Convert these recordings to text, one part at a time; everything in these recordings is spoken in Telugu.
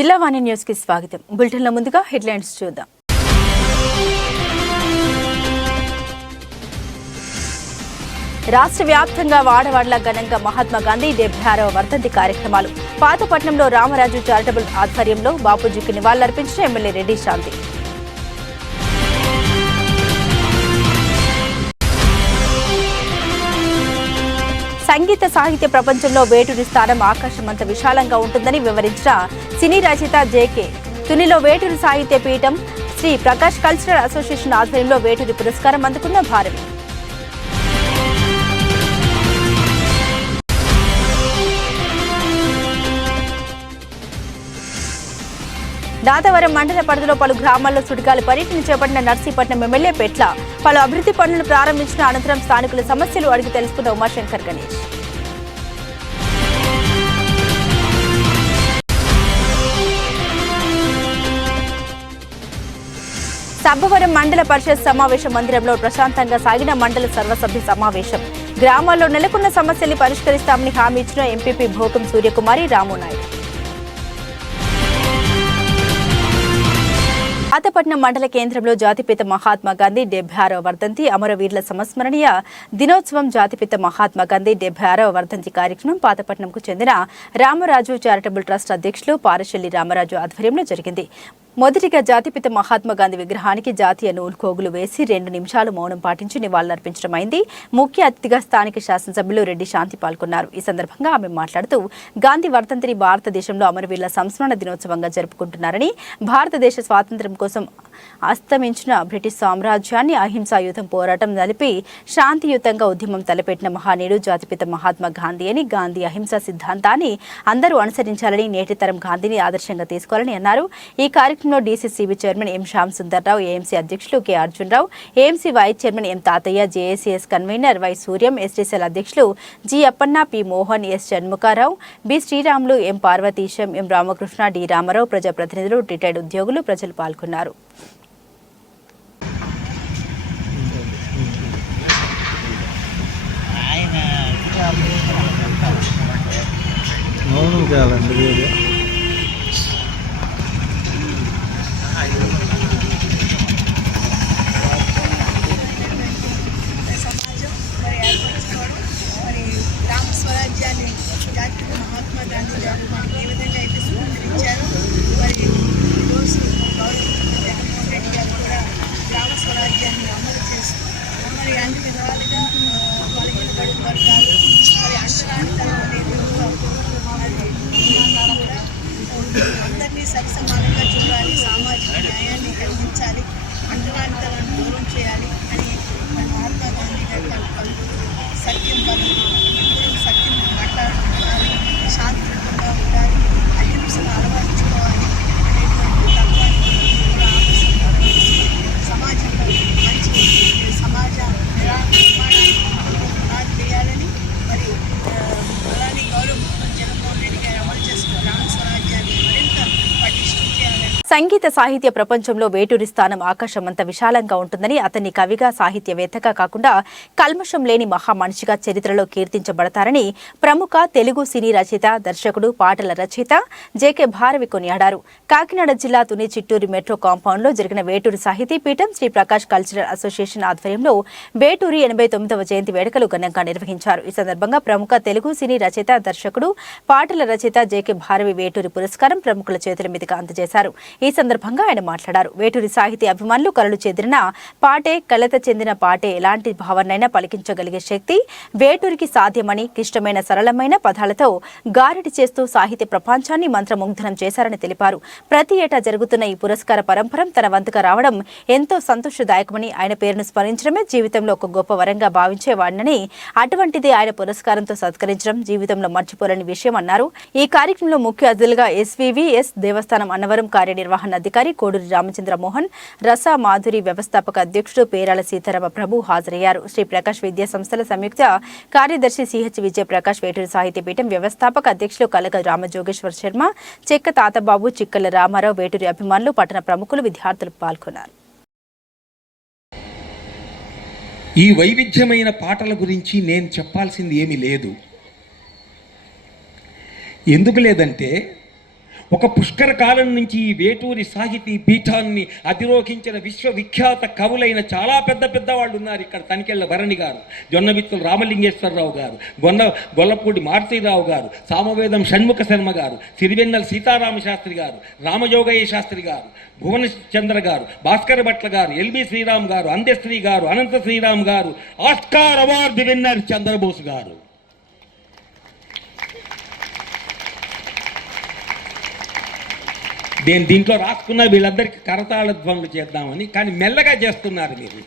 జిల్లా వాణి న్యూస్ కి స్వాగతం. బులెటిన్ల ముందుగా హెడ్లైన్స్ చూద్దాం. రాష్ట్ర వ్యాప్తంగా వాడవాడల ఘనంగా మహాత్మా గాంధీ 76వ వర్ధంతి కార్యక్రమాలు. పాతపట్నంలో రామరాజు చారిటబుల్ ఆధ్వర్యంలో బాపూజీకి నివాళులర్పించిన ఎమ్మెల్యే రెడ్డి శాంతి. సంగీత సాహిత్య ప్రపంచంలో వేటూరి స్థానం ఆకాశమంత విశాలంగా ఉంటుందని వివరించిన సినీ రచయిత జేకే. తునిలో వేటూరి సాహిత్య పీఠం శ్రీ ప్రకాష్ కల్చరల్ అసోసియేషన్ ఆధ్వర్యంలో వేటూరి పురస్కారం అందుకున్న భారవి. నాదవరం మండల పరిధిలో పలు గ్రామాల్లో సుడిగాలి పర్యటన చేపట్టిన నర్సీపట్నం ఎమ్మెల్యే పెట్ల. పలు అభివృద్ధి పనులను ప్రారంభించిన అనంతరం స్థానికుల సమస్యలు అడిగి తెలుసుకున్న ఉమాశంకర్ గణేష్. సబ్బవరం మండల పరిషత్ సమావేశ మందిరంలో ప్రశాంతంగా సాగిన మండల సర్వసభ్య సమావేశం. గ్రామాల్లో నెలకొన్న సమస్యల్ని పరిష్కరిస్తామని హామీ ఇచ్చిన ఎంపీపీ భోగం సూర్యకుమారి రామునాయుడు. పాతపట్నం మండల కేంద్రంలో జాతిపిత మహాత్మా గాంధీ 76వ వర్ధంతి అమరవీరుల సంస్మరణీయ దినోత్సవం. జాతిపిత మహాత్మా గాంధీ 76వ వర్ధంతి కార్యక్రమం పాతపట్నంకు చెందిన రామరాజు చారిటబుల్ ట్రస్ట్ అధ్యక్షులు పారశెల్లి రామరాజు ఆధ్వర్యంలో జరిగింది. మొదటిగా జాతిపిత మహాత్మా గాంధీ విగ్రహానికి జాతీయ నూలుకోగులు వేసి 2 నిమిషాలు మౌనం పాటించి నివాళులర్పించడం అయింది. ముఖ్య అతిథిగా స్థానిక శాసనసభ్యులు రెడ్డి శాంతి పాల్గొన్నారు. ఈ సందర్భంగా ఆమె మాట్లాడుతూ గాంధీ వర్ధంతిని భారతదేశంలో అమరవీరుల సంస్మరణ దినోత్సవంగా జరుపుకుంటున్నారని, భారతదేశ స్వాతంత్ర్యం కోసం అస్తమించిన బ్రిటిష్ సామ్రాజ్యాన్ని అహింసాయుతం పోరాటం నలిపి శాంతియుతంగా ఉద్యమం తలపెట్టిన మహానీయుడు జాతిపిత మహాత్మా గాంధీ అని, గాంధీ అహింసా సిద్ధాంతాన్ని అందరూ అనుసరించాలని, నేటి తరం గాంధీని ఆదర్శంగా తీసుకోవాలని అన్నారు. ఈ కార్యక్రమంలో DCCB chairman M Shyam Sundarrao, AMC అధ్యక్షులు K Arjunarao, AMC vice chairman M Tatayya, JACS convener Y Suryam, STCL అధ్యక్షులు G Appanna, P Mohan, S Shanmukharao, B Sriramulu, M Parvateesam, M Ramakrishna, D Ramarao, ప్రజాప్రతినిధులు, రిటైర్డ్ ఉద్యోగులు, ప్రజలు పాల్గొన్నారు. స్వరాజ్యాన్ని జాతిపిత మహాత్మా గాంధీ గారు మనకి ఏ విధంగా అయితే స్వీకరించారో, మరి ఈరోజు గవర్నమెంట్ జగన్మోహన్ రెడ్డి గారు కూడా గ్రామ స్వరాజ్యాన్ని అమలు చేస్తూ మరి అన్ని విధాలుగా బలహీన బడుగు వర్గాలు, మరి అంటరానితనం లేకుండా కూడా అందరినీ సరిసమానంగా చూడాలి, సామాజిక న్యాయాన్ని కలిగించాలి, అంటరానితనాన్ని దూరం చేయాలి అని మన మహాత్మా గాంధీ గారు సత్యం సత్యం మాట్లాడుతున్నారు, శాంతియుతంగా ఉండాలి, అహింసను అలవర్చుకోవాలి అనేటువంటి తత్వాన్ని సమాజంలో మంచి సమాజ నిర్మాణాన్ని పునాది వేయాలని, మరి అలానే గౌరవ జగన్మోహన్ రెడ్డి గారు అమలు చేస్తున్న గ్రామ స్వరాజ్యాన్ని మరింత పటిష్టం చేయాలని. సంగీత సాహిత్య ప్రపంచంలో వేటూరి స్థానం ఆకాశమంత విశాలంగా ఉంటుందని, అతన్ని కవిగా, సాహిత్యవేత్తగా కాకుండా కల్మషం లేని మహామనిషిగా చరిత్రలో కీర్తించబడతారని ప్రముఖ తెలుగు సినీ రచయిత, దర్శకుడు, పాటల రచయిత జేకే భారవి కొనియాడారు. కాకినాడ జిల్లా తుని చిట్టూరు మెట్రో కాంపౌండ్లో జరిగిన వేటూరి సాహితీ పీఠం శ్రీ ప్రకాష్ కల్చరల్ అసోసియేషన్ ఆధ్వర్యంలో వేటూరి 89వ జయంతి వేడుకలు ఘనంగా నిర్వహించారు. ఈ సందర్భంగా ప్రముఖ తెలుగు సినీ రచయిత, దర్శకుడు, పాటల రచయిత జేకే భారవి వేటూరి పురస్కారం ప్రముఖుల చేతుల మీదుగా అందజేశారు. ఈ సందర్భంగా ఆయన మాట్లాడారు. వేటూరి సాహితీ అభిమానులు కలలు చెదిరిన పాటే, కలత చెందిన పాటే ఎలాంటి భావనైనా పలికించగలిగే శక్తి వేటూరికి సాధ్యమని, క్లిష్టమైన సరళమైన పదాలతో గారడి చేస్తూ సాహిత్య ప్రపంచాన్ని మంత్రముగ్ధనం చేశారని తెలిపారు. ప్రతి ఏటా జరుగుతున్న ఈ పురస్కార పరంపరం తన వంతుగా రావడం ఎంతో సంతోషదాయకమని, ఆయన పేరును స్మరించడమే జీవితంలో ఒక గొప్ప వరంగా భావించేవాడినని, అటువంటిది ఆయన పురస్కారంతో సత్కరించడం జీవితంలో మర్చిపోలేని విషయం అన్నారు. ఈ కార్యక్రమంలో ముఖ్య అతిథులుగా ఎస్వీవీఎస్ దేవస్థానం అన్నవరం కార్యనిర్వహణాధికారి కోడూరి రామచంద్ర మోహన్, రస మాధురి వ్యవస్థాపక అధ్యక్షుడు పేరాల సీతారామ ప్రభు హాజరయ్యారు. శ్రీ ప్రకాష్ విద్యా సంస్థల సంయుక్త కార్యదర్శి సిహెచ్ విజయప్రకాష్, వేటూరి సాహిత్యపీఠం వ్యవస్థాపక అధ్యక్షులు కలగ రామజోగేశ్వర శర్మ, చెక్క తాతబాబు, చిక్కల రామారావు, వేటూరి అభిమానులు, పట్టణ ప్రముఖులు, విద్యార్థులు పాల్గొన్నారు. ఈ వైవిధ్యమైన పాటల గురించి నేను చెప్పాల్సింది ఏమీ లేదు. ఎందుకు లేదంటే ఒక పుష్కర కాలం నుంచి ఈ వేటూరి సాహితీ పీఠాన్ని అధిరోహించిన విశ్వవిఖ్యాత కవులైన చాలా పెద్ద పెద్ద వాళ్ళు ఉన్నారు ఇక్కడ. తనికెళ్ళ భరణి గారు, జొన్నవిత్తుల రామలింగేశ్వరరావు గారు, గొల్లపూడి మారుతీరావు గారు, సామవేదం షణ్ముఖ శర్మ గారు, సిరివెన్నెల సీతారామ శాస్త్రి గారు, రామజోగయ్య శాస్త్రి గారు, భువన చంద్ర గారు, భాస్కర భట్ల గారు, ఎల్బి శ్రీరామ్ గారు, అందశ్రీ గారు, అనంత శ్రీరామ్ గారు, ఆస్కార్ అవార్డు విన్నర్ చంద్రబోస్ గారు. నేను దీంట్లో రాసుకున్న వీళ్ళందరికీ కరతాళ ధ్వనులు చేద్దామని, కానీ మెల్లగా చేస్తున్నారు మీరు.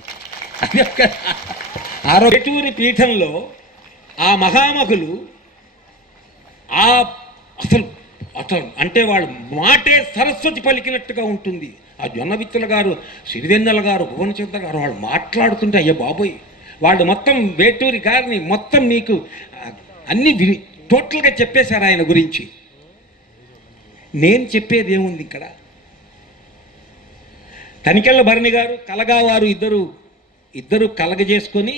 ఆ వేటూరి పీఠంలో ఆ మహామహులు అసలు అంటే వాళ్ళు మాటే సరస్వతి పలికినట్టుగా ఉంటుంది. ఆ జొన్నవిత్తుల గారు, సిరివెన్నెల గారు, భువనచంద్ర గారు వాళ్ళు మాట్లాడుతుంటే అయ్యో బాబోయ్, వాళ్ళు మొత్తం వేటూరి గారిని మొత్తం మీకు అన్ని టోటల్గా చెప్పేశారు ఆయన గురించి. నేను చెప్పేది ఏముంది ఇక్కడ? తనికెళ్ళ భరణి గారు, కలగా వారు ఇద్దరు కలగజేసుకొని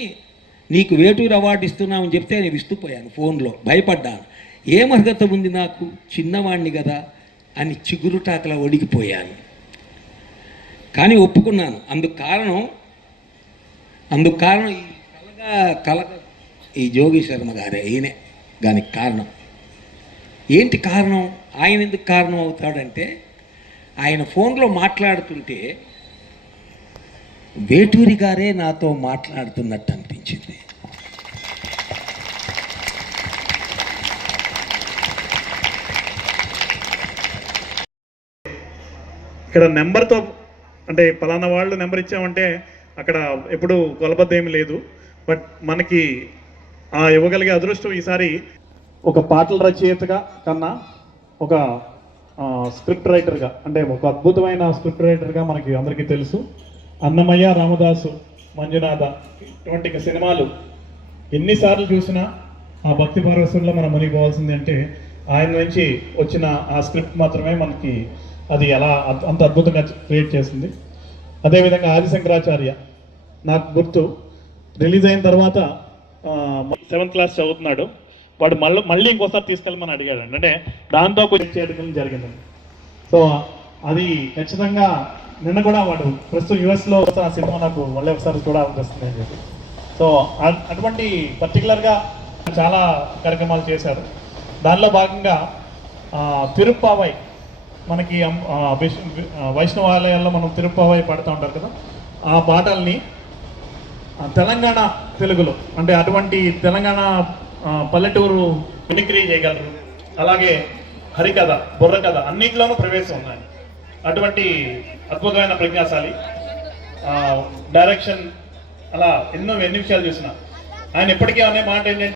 నీకు వేటూరు అవార్డు ఇస్తున్నామని చెప్తే నేను విస్తుపోయాను. ఫోన్లో భయపడ్డాను. ఏం అర్హత ఉంది నాకు, చిన్నవాణ్ణి కదా అని చిగురుటాకలా ఒడిగిపోయాను. కానీ ఒప్పుకున్నాను. అందుకు కారణం ఈ కలగ ఈ జోగి శర్మ గారే. ఈయనే దానికి కారణం. ఏంటి కారణం? ఆయన ఎందుకు కారణం అవుతాడంటే, ఆయన ఫోన్లో మాట్లాడుతుంటే వేటూరి గారే నాతో మాట్లాడుతున్నట్టు అనిపించింది. ఇక్కడ నెంబర్తో అంటే పలానా వాళ్ళు నెంబర్ ఇచ్చామంటే అక్కడ ఎప్పుడు కొలబద్ద ఏమి లేదు. బట్ మనకి ఇవ్వగలిగే అదృష్టం ఈసారి ఒక పాటల రచయితగా కన్నా ఒక స్క్రిప్ట్ రైటర్గా, అంటే ఒక అద్భుతమైన స్క్రిప్ట్ రైటర్గా మనకి అందరికీ తెలుసు. అన్నమయ్య, రామదాసు, మంజునాథ ఇటువంటి సినిమాలు ఎన్నిసార్లు చూసినా ఆ భక్తి పారవశ్యంలో మనం మునిగిపోవాల్సింది. అంటే ఆయన నుంచి వచ్చిన ఆ స్క్రిప్ట్ మాత్రమే మనకి అది ఎలా అంత అద్భుతంగా క్రియేట్ చేసింది. అదేవిధంగా ఆదిశంకరాచార్య, నాకు గుర్తు రిలీజ్ అయిన తర్వాత 7th క్లాస్ చదువుతున్నాడు. వాడు మళ్ళీ ఇంకోసారి తీసుకెళ్ళమని అడిగాడు. అంటే దాంతో కొంచెం చేయడం జరిగింది. సో అది ఖచ్చితంగా నిన్న కూడా వాడు ప్రస్తుతం యుఎస్లో ఆ సినిమా నాకు మళ్ళీ ఒకసారి చూడాలనిపిస్తుంది అని చెప్పి. సో అటువంటి పర్టికులర్గా చాలా కార్యక్రమాలు చేశారు. దానిలో భాగంగా తిరుప్పావై, మనకి వైష్ణవాలయాల్లో మనం తిరుప్పావై పాడుతూ ఉంటారు కదా, ఆ పాటల్ని తెలంగాణ తెలుగులో, అంటే అటువంటి తెలంగాణ పల్లెటూరు మిమిక్రీ చేయగలరు. అలాగే హరికథ, బుర్రకథ అన్నింటిలోనూ ప్రవేశం ఉన్నాయి. అటువంటి అద్భుతమైన ప్రజ్ఞాశాలి, డైరెక్షన్, అలా ఎన్ని విషయాలు చూసినా ఆయన ఎప్పటికీ అనే మాట ఏంటంటే,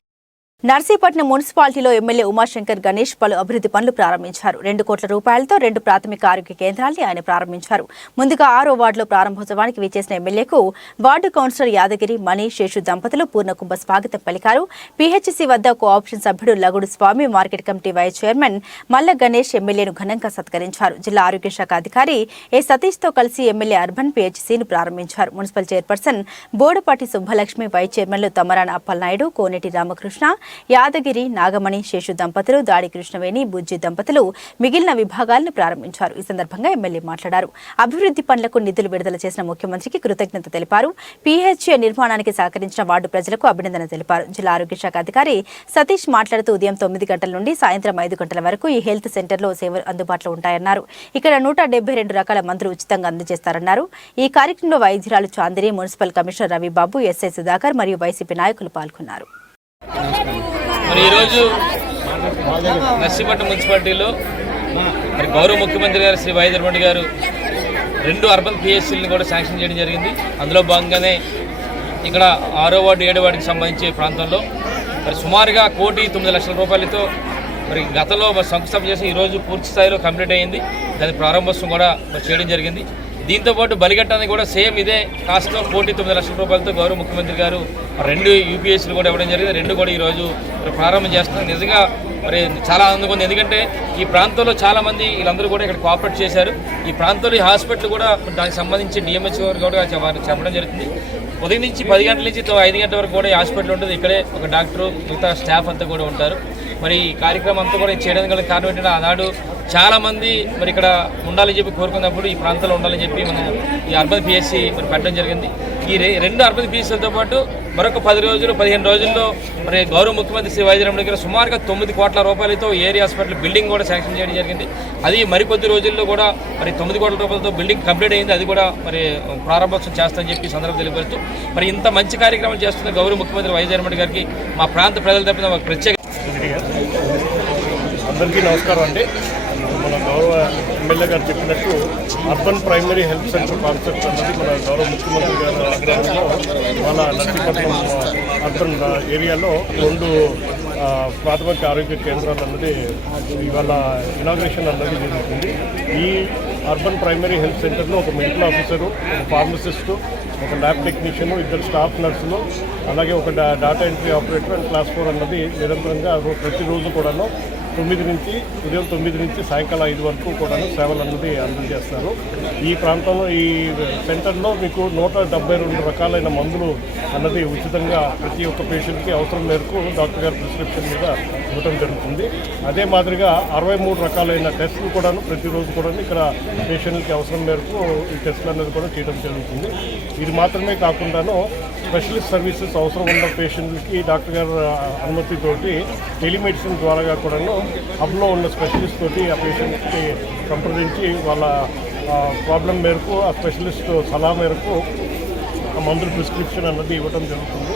నర్సీపట్నం మున్సిపాలిటీలో ఎమ్మెల్యే ఉమాశంకర్ గణేష్ పలు అభివృద్ధి పనులు ప్రారంభించారు. 2 కోట్ల రూపాయలతో 2 ప్రాథమిక ఆరోగ్య కేంద్రాల్ని ఆయన ప్రారంభించారు. ముందుగా 6వ వార్డులో ప్రారంభోత్సవానికి విచ్చేసిన ఎమ్మెల్యేకు వార్డు కౌన్సిలర్ యాదగిరి, మణి, శేషు దంపతులు పూర్ణకుంభ స్వాగతం పలికారు. పీహెచ్సీ వద్ద కోఆప్షన్ సభ్యుడు లగుడు స్వామి, మార్కెట్ కమిటీ వైస్ చైర్మన్ మల్ల గణేష్ ఎమ్మెల్యేను ఘనంగా సత్కరించారు. జిల్లా ఆరోగ్య శాఖ అధికారి ఏ సతీష్తో కలిసి ఎమ్మెల్యే అర్బన్ పీహెచ్సీని ప్రారంభించారు. మున్సిపల్ చైర్పర్సన్ బోడుపాటి సుబ్బలక్ష్మి, వైస్ చైర్మన్లు తమ్మరాన అప్పలనాయుడు, కోనేటి రామకృష్ణ, యాదగిరి, నాగమణి, శేషు దంపతులు, దాడి కృష్ణవేణి, బుజ్జి దంపతులు మిగిలిన విభాగాలను ప్రారంభించారు. ఈ సందర్భంగా ఎమ్మెల్యే మాట్లాడారు. అభివృద్ధి పనులకు నిధులు విడుదల చేసిన ముఖ్యమంత్రికి కృతజ్ఞత తెలిపారు. పీహెచ్ఏ నిర్మాణానికి సహకరించిన వార్డు ప్రజలకు అభినందన తెలిపారు. జిల్లా ఆరోగ్య శాఖ అధికారి సతీష్ మాట్లాడుతూ ఉదయం 9 గంటల నుండి సాయంత్రం 5 గంటల వరకు ఈ హెల్త్ సెంటర్లో సేవలు అందుబాటులో ఉంటాయన్నారు. ఇక్కడ 172 రకాల మందులు ఉచితంగా అందజేస్తారన్నారు. ఈ కార్యక్రమంలో వైద్యురాలు Chandini, municipal commissioner Ravibabu, SI Sudhakar మరియు వైసీపీ నాయకులు పాల్గొన్నారు. మరి ఈరోజు నర్సీపట్నం మున్సిపాలిటీలో మరి గౌరవ ముఖ్యమంత్రి గారు శ్రీ వైఎస్ రెడ్డి గారు 2 అర్బన్ పిఎస్సీలను కూడా శాంక్షన్ చేయడం జరిగింది. అందులో భాగంగానే ఇక్కడ 6వ వార్డు 7వ వార్డుకి సంబంధించి ప్రాంతంలో మరి సుమారుగా 1,09,00,000 రూపాయలతో మరి గతంలో శంకుస్థాపన చేసి ఈరోజు పూర్తి స్థాయిలో కంప్లీట్ అయ్యింది. దాని ప్రారంభోత్సవం కూడా చేయడం జరిగింది. దీంతోపాటు బలిగట్టానికి కూడా సేమ్ ఇదే కాస్ట్లో 1,09,00,000 రూపాయలతో గౌరవ ముఖ్యమంత్రి గారు 2 యూపీఎస్సీలు కూడా ఇవ్వడం జరిగింది. 2 కూడా ఈరోజు ప్రారంభం చేస్తున్నారు. నిజంగా మరి చాలా ఆనందంగా ఉంది. ఎందుకంటే ఈ ప్రాంతంలో చాలామంది వీళ్ళందరూ కూడా ఇక్కడ కోఆపరేట్ చేశారు. ఈ ప్రాంతంలో ఈ హాస్పిటల్ కూడా దానికి సంబంధించి డిఎంహెచ్ గారు కూడా చెప్పడం జరుగుతుంది. ఉదయం నుంచి 10 గంటల నుంచి 5 గంటల వరకు కూడా ఈ హాస్పిటల్ ఉంటుంది. ఇక్కడే ఒక డాక్టరు, మిగతా స్టాఫ్ అంతా కూడా ఉంటారు. మరి ఈ కార్యక్రమం అంతా కూడా చేయడానికి గల కారణం ఏంటంటే ఆనాడు చాలామంది మరి ఇక్కడ ఉండాలని చెప్పి కోరుకున్నప్పుడు ఈ ప్రాంతంలో ఉండాలని చెప్పి మనం ఈ అర్బన్ పిఎస్సి మరి పెట్టడం జరిగింది. ఈ రెండు అర్బన్ పిఎస్సీలతో పాటు మరొక 10 రోజులు 15 రోజుల్లో మరి గౌరవ ముఖ్యమంత్రి శ్రీ వైఎస్ జగన్మోహన్ గారు సుమారుగా 9 కోట్ల రూపాయలతో ఏరియా హాస్పిటల్ బిల్డింగ్ కూడా శాంక్షన్ చేయడం జరిగింది. అది మరికొద్ది రోజుల్లో కూడా మరి 9 కోట్ల రూపాయలతో బిల్డింగ్ కంప్లీట్ అయింది. అది కూడా మరి ప్రారంభోత్సవం చేస్తామని చెప్పి సందర్భం తెలియపరుస్తూ మరి ఇంత మంచి కార్యక్రమం చేస్తున్న గౌరవ ముఖ్యమంత్రి వైఎస్ జగన్మోహన్ గారికి మా ప్రాంత ప్రజల తరపున ప్రత్యేక అందరికీ నమస్కారం అండి. మన గౌరవ ఎమ్మెల్యే గారు చెప్పినట్టు urban primary health centre concept అన్నది మన గౌరవ ముఖ్యమంత్రి గారి ఆధ్వర్యంలో మన నర్సీపట్నం అర్బన్ ఏరియాలో 2 ప్రాథమిక ఆరోగ్య కేంద్రాలు అన్నది ఇవాళ ఇనాగ్రేషన్ అన్నది జరుగుతుంది. ఈ అర్బన్ ప్రైమరీ హెల్త్ సెంటర్లో ఒక మెడికల్ ఆఫీసరు, ఒక ఫార్మసిస్టు, ఒక ల్యాబ్ టెక్నీషియను, 2 స్టాఫ్ నర్సులు, అలాగే ఒక data entry operator and class 4 అన్నది నిరంతరంగా ప్రతిరోజు కూడాను ఉదయం 9 నుంచి సాయంకాలం 5 వరకు కూడా సేవలు అన్నది అందజేస్తారు. ఈ ప్రాంతంలో ఈ సెంటర్లో మీకు 172 రకాలైన మందులు అన్నది ఉచితంగా ప్రతి ఒక్క పేషెంట్కి అవసరం మేరకు డాక్టర్ గారి ప్రిస్క్రిప్షన్ మీద ఇవ్వడం జరుగుతుంది. అదే మాదిరిగా 63 రకాలైన టెస్టులు కూడాను ప్రతిరోజు కూడా ఇక్కడ పేషెంట్కి అవసరం మేరకు ఈ టెస్టులు అన్నది కూడా చేయడం జరుగుతుంది. ఇది మాత్రమే కాకుండాను స్పెషలిస్ట్ సర్వీసెస్ అవసరం ఉన్న పేషెంట్లకి డాక్టర్ గారి అనుమతితోటి టెలిమెడిసిన్ ద్వారా కూడాను హబ్లో ఉన్న స్పెషలిస్ట్ తోటి ఆ పేషెంట్కి సంప్రదించి వాళ్ళ ప్రాబ్లం మేరకు ఆ స్పెషలిస్ట్ సలహా మేరకు ఆ మందుల ప్రిస్క్రిప్షన్ అన్నది ఇవ్వడం జరుగుతుంది.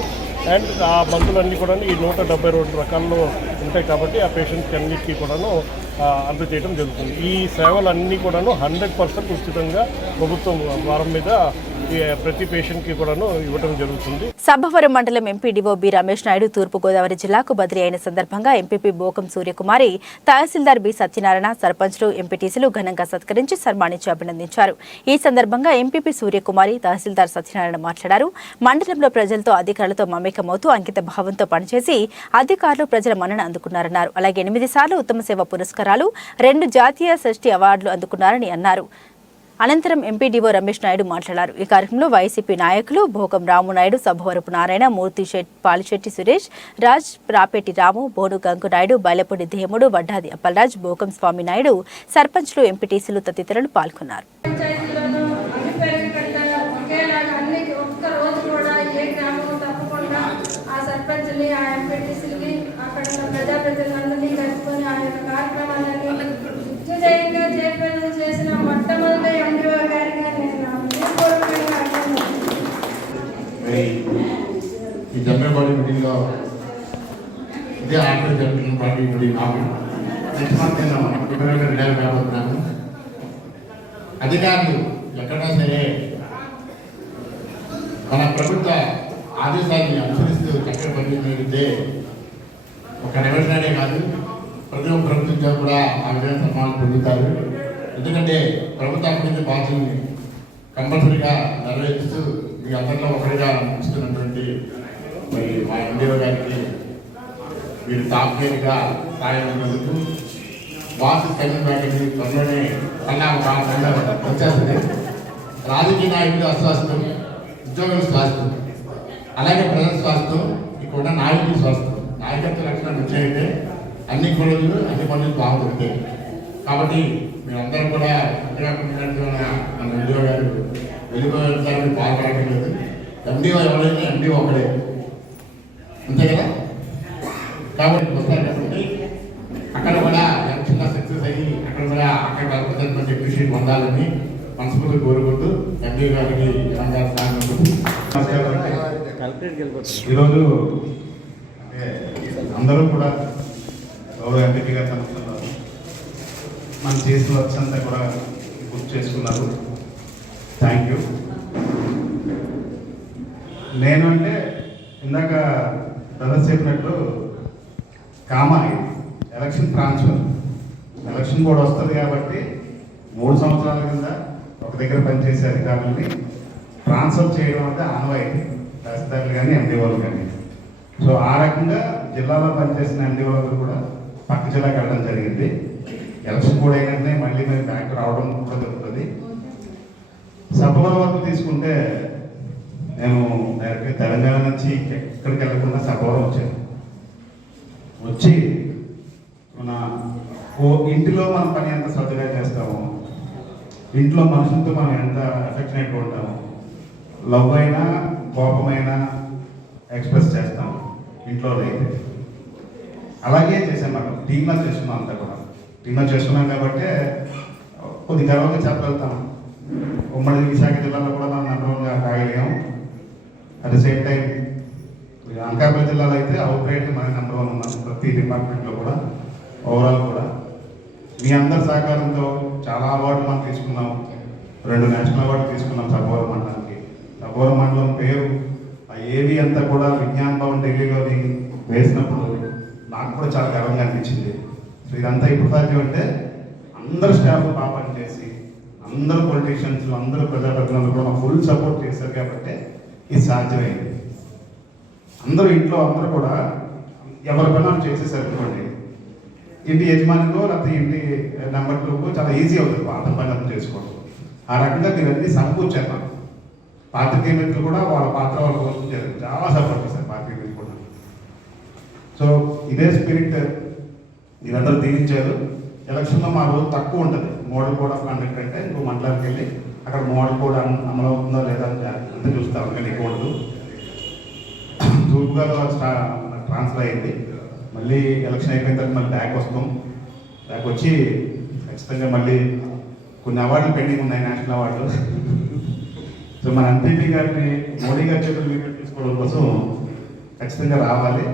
అండ్ ఆ మందులన్నీ కూడా ఈ 172 రకాల్లో ఉంటాయి కాబట్టి ఆ పేషెంట్కి అన్నిటికీ కూడాను అందజేయడం జరుగుతుంది. ఈ సేవలన్నీ కూడాను 100% ఉచితంగా ప్రభుత్వం వారం మీద ప్రతి పేషెంట్కి కూడాను ఇవ్వడం జరుగుతుంది. సభవరం మండలం ఎంపీడీఓ బి రమేష్ నాయుడు తూర్పుగోదావరి జిల్లాకు బదిలీ అయిన సందర్భంగా ఎంపీపీ బోకం సూర్యకుమారి, తహసీల్దార్ బి సత్యనారాయణ, సర్పంచ్లు, ఎంపీటీసీలు ఘనంగా సత్కరించి సన్మానించి అభినందించారు. ఈ సందర్భంగా ఎంపీపీ సూర్యకుమారి, తహసీల్దార్ సత్యనారాయణ మాట్లాడారు. మండలంలో ప్రజలతో అధికారులతో మమేకమవుతూ అంకిత భావంతో పనిచేసి అధికారులు ప్రజల మన్నన అందుకున్నారన్నారు. అలాగే 8 సార్లు ఉత్తమ సేవ పురస్కారాలు, 2 జాతీయ షష్ఠి అవార్డులు అందుకున్నారని అన్నారు. అనంతరం ఎంపీడీఓ రమేష్ నాయుడు మాట్లాడారు. ఈ కార్యక్రమంలో వైసీపీ నాయకులు భోగం రామునాయుడు, సభవరపు నారాయణ, మూర్తి పాలిశెట్టి సురేష్, రాజ్, రాపేటి రాము, బోను గంగు నాయుడు, బైలపూడి దేముడు, వడ్డాది అప్పలరాజ్, భోగం స్వామి నాయుడు, సర్పంచ్లు, ఎంపీటీసీలు తదితరులు పాల్గొన్నారు. ఈ జనరల్ బాడీ మీటింగ్లో ఇదే ఆఖరి general body meeting next month నేను ఫిబ్రవరిలో రిటైర్ కాబోతున్నాను. అధికారులు ఎక్కడా సరే మన ప్రభుత్వ ఆదేశాన్ని అనుసరిస్తూ చక్కగా పనిచేస్తే ఒక రెవెన్యూనే కాదు ప్రతి ఒక్క ప్రభుత్వం కూడా ఆ విధంగా సన్మానాలు పొందుతారు. ఎందుకంటే ప్రభుత్వ అభివృద్ధి బాధ్యతని కంపల్సరీగా నెరవేరుస్తూ మీ అందరిలో ఒకరిగా ఇస్తున్నటువంటి మరి మా ఎండిఓ గారికి మీరు తాపేరుగా సాయం అందుకు బాస్ కమిటీ త్వరలోనే వచ్చేస్తుంది. రాజకీయ నాయకులు అస్వాస్థం, ఉద్యోగుల స్వాస్థ్యం, అలాగే ప్రజల స్వాస్థ్యం, ఇక్కడ ఉన్న నాయకుల స్వాస్థ్యం, నాయకత్వ లక్షణాలు వచ్చాయంటే అన్ని గొడవలు అన్ని పనులు బాగుంటాయి. కాబట్టి మీరందరూ కూడా కొత్తగా పుట్టినట్టుగా మన ఎండిఓ గారు వెళ్ళిపోతారని పాల్పడటం లేదు. ఎండిఓ ఎవరైనా ఎండిఓ ఒకడే, అంతే కదా. కాబట్టి వస్తారు కాబట్టి అక్కడ కూడా ఎలక్షన్గా సక్సెస్ అయ్యి అక్కడ కూడా అక్కడ కలుపుతున్నటువంటి అప్రిషియేట్ పొందాలని మనస్ఫూర్తి కోరుకుంటూ ఎండిఓ గారికి ఈరోజు అందరూ కూడా గౌరవ ఎంపీ గారు కలుపుతున్నారు. మనం చేసిన వర్క్స్ అంతా కూడా గుర్తు చేసుకున్నారు. Thank you. నేను అంటే ఇందాక బ్రదర్స్ చెప్పినట్టు కామా ఎలక్షన్ ట్రాన్స్ఫర్, ఎలక్షన్ కూడా వస్తుంది కాబట్టి 3 సంవత్సరాల కింద ఒక దగ్గర పనిచేసే అధికారులని ట్రాన్స్ఫర్ చేయడం అంటే ఆనవాయితీ, తహసీల్దార్లు కానీ ఎండిఓలు కానీ. సో ఆ రకంగా జిల్లాలో పనిచేసిన ఎండిఓలు కూడా పక్క జిల్లాకి వెళ్ళడం జరిగింది. ఎలక్షన్ కూడా అయినట్టే మళ్ళీ మీరు బ్యాక్ రావడం కూడా జరుగుతుంది. సభవరం వరకు తీసుకుంటే నేను డైరెక్ట్గా తెలంగాణ నుంచి ఎక్కడికి వెళ్ళకుండా సభవరం వచ్చాను. వచ్చి మన ఇంటిలో మన పని ఎంత శ్రద్ధగా చేస్తాము, ఇంట్లో మనుషులతో మనం ఎంత ఎఫెక్షనేట్గా ఉంటాము, లవ్ అయినా కోపమైనా ఎక్స్ప్రెస్ చేస్తాం ఇంట్లో అయితే. అలాగే చేసాం మనం టీంలో చేసుకున్నాం, అంతా కూడా టీంలో చేసుకున్నాం కాబట్టి కొద్ది గర్వంగా చెప్పగలుగుతాం. ఉమ్మడి విశాఖ జిల్లాలో కూడా మనం నెంబర్గా కాగలిగాం. At the same time Anakapalli జిల్లాలో అయితే అవుట్ రైట్ మన నెంబర్ 1 ఉన్నాం ప్రతి డిపార్ట్మెంట్లో కూడా, ఓవరాల్ కూడా. మీ అందరి సహకారంతో చాలా అవార్డులు మనం తీసుకున్నాం. 2 నేషనల్ అవార్డు తీసుకున్నాం సబ్బవరం మండలానికి. సబ్బవరం మండలం పేరు ఆ ఏవి అంతా కూడా విజ్ఞాన్ భవన్ ఢిల్లీలోని వేసినప్పుడు నాకు కూడా చాలా గర్వంగా అనిపించింది. సో ఇదంతా ఇప్పుడు సాధ్యం అంటే అందరు స్టాఫ్ బాగా పనిచేసి, అందరూ పొలిటీషియన్స్, అందరూ ప్రజాప్రతినిధులు కూడా ఫుల్ సపోర్ట్ చేశారు కాబట్టి ఇది సాధ్యమైంది. అందరూ ఇంట్లో అందరూ కూడా ఎవరి పని వాళ్ళు చేసేసారు అనుకోండి, ఇంటి యజమానికో లేకపోతే ఇంటి నెంబర్ 2కో చాలా ఈజీ అవుతుంది అతని పని అర్థం చేసుకోవడం. ఆ రకంగా మీరన్నీ సమకూర్చారు. పాత్రికేయ మిత్రులు కూడా వాళ్ళ పాత్ర వాళ్ళ కోసం చాలా సపోర్ట్ చేశారు పాత్రికేయ మిత్రులు కూడా. సో ఇదే స్పిరిట్ మీరందరూ దీవించారు. ఎలక్షన్లో మా రోజు తక్కువ ఉంటుంది. మోడల్ కోడ్ ఆఫ్ కండక్ట్ అంటే ఇంకో మండలానికి వెళ్ళి అక్కడ మోడల్ కోడ్ అమలు అవుతుందో లేదా అంతా చూస్తాం, కానీ ఎక్కువ ఉండదు. తూర్పుగోదావరి ట్రాన్స్ఫర్ అయింది. మళ్ళీ ఎలక్షన్ అయిపోయిన తర్వాత మళ్ళీ బ్యాక్ వస్తాం. బ్యాక్ వచ్చి ఖచ్చితంగా మళ్ళీ కొన్ని అవార్డులు పెండింగ్ ఉన్నాయి, నేషనల్ అవార్డులు. సో మన ఎంపీపీ గారిని మోడీ గారి చేతులు మీరు తీసుకోవడం కోసం ఖచ్చితంగా రావాలి,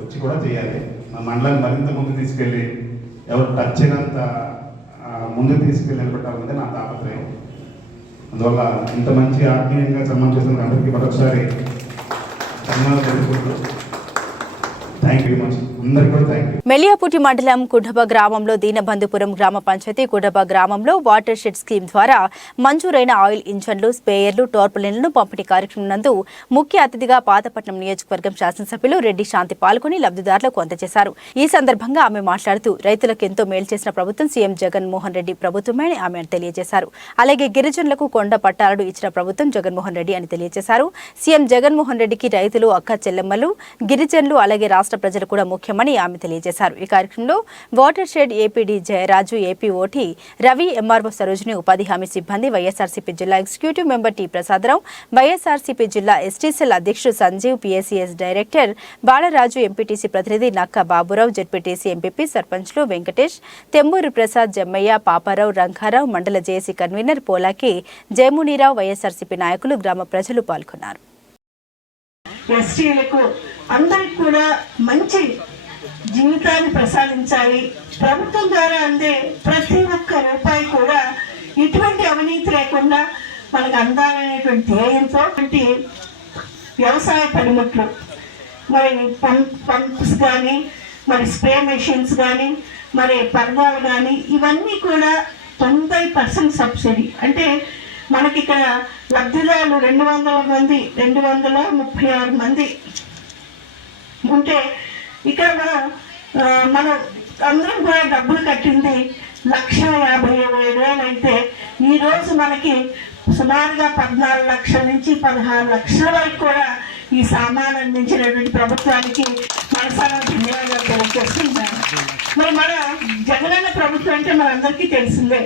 వచ్చి కూడా చేయాలి. మా మండలాన్ని మరింత ముందు తీసుకెళ్ళి ఎవరు టచ్ అయినంత ముందుకు తీసుకెళ్ళి నిలబెట్టాలన్నది నా తాపత్రయం. అందువల్ల ఇంత మంచి ఆత్మీయంగా సన్మానం చేసిన అందరికీ మరొకసారి ధన్యవాదాలు తెలుపుకుంటూ థ్యాంక్ యూ వెరీ మచ్. మెలియాపుటి మండలం కుడబ గ్రామంలో దీనబంధుపురం గ్రామ పంచాయతీ కుడబ గ్రామంలో వాటర్ షెడ్ స్కీమ్ ద్వారా మంజూరైన ఆయిల్ ఇంజన్లు, స్పేయర్లు, టోర్పులైన్లను పంపిణీ కార్యక్రమం నందు ముఖ్య అతిథిగా పాతపట్నం నియోజకవర్గం శాసనసభ్యులు రెడ్డి శాంతి పాల్గొని లబ్ధిదారులకు అందజేశారు. ఈ సందర్భంగా ఆమె మాట్లాడుతూ రైతులకు ఎంతో మేలు చేసిన ప్రభుత్వం సీఎం జగన్మోహన్ రెడ్డి ప్రభుత్వమే అని ఆమె తెలియజేశారు. అలాగే గిరిజనులకు కొండ పట్టాలను ఇచ్చిన ప్రభుత్వం జగన్మోహన్ రెడ్డి అని తెలియజేశారు. సీఎం జగన్మోహన్ రెడ్డికి రైతులు, అక్క చెల్లెమ్మలు, గిరిజనులు అలాగే రాష్ట్ర ప్రజలు కూడా ముఖ్యమని ఆమె తెలియజేశారు. ఈ కార్యక్రమంలో watershed APD Jayaraju, APOT Ravi, MRO Sarojini, ఉపాధి హామీ సిబ్బంది, వైఎస్ఆర్సీపీ జిల్లా executive member T Prasadarao, YSRCP జిల్లా ఎస్టీసెల్ అధ్యక్షుడు Sanjeev, PSCS director Balaraju, MPTC ప్రతినిధి నక్క బాబురావు, జెడ్పీటీసీ, ఎంపీపీ, సర్పంచ్లు వెంకటేష్, తెమ్మూరు ప్రసాద్, జమ్మయ్య, పాపారావు, రంగారావు, మండల జేఏసీ కన్వీనర్ పోలాకి జయమునీరావు, వైఎస్ఆర్సీపీ నాయకులు, గ్రామ ప్రజలు పాల్గొన్నారు. ఎస్టీలకు అందరికి కూడా మంచి జీవితాన్ని ప్రసాదించాలి. ప్రభుత్వం ద్వారా అందే ప్రతి ఒక్క రూపాయి కూడా ఎటువంటి అవినీతి లేకుండా మనకు అందాలనేటువంటి ధ్యేయంతో వ్యవసాయ పనిముట్లు, మరి పంప్స్ కానీ, మరి స్ప్రే మెషిన్స్ కానీ, మరి పర్వాలు కానీ, ఇవన్నీ కూడా 90% సబ్సిడీ. అంటే మనకి ఇక్కడ లబ్ధిదారులు 200 మంది, 236 మంది ఉంటే ఇక్కడ మనం అందరం కూడా డబ్బులు కట్టింది 1,57,000 అయితే ఈరోజు మనకి సుమారుగా 14 లక్షల నుంచి 16 లక్షల వరకు కూడా ఈ సామాన్ అందించినటువంటి ప్రభుత్వానికి మనసారా ధన్యవాదాలు తెలియజేస్తున్నాను. మరి మన జగనన్న ప్రభుత్వం అంటే మనందరికీ తెలిసిందే,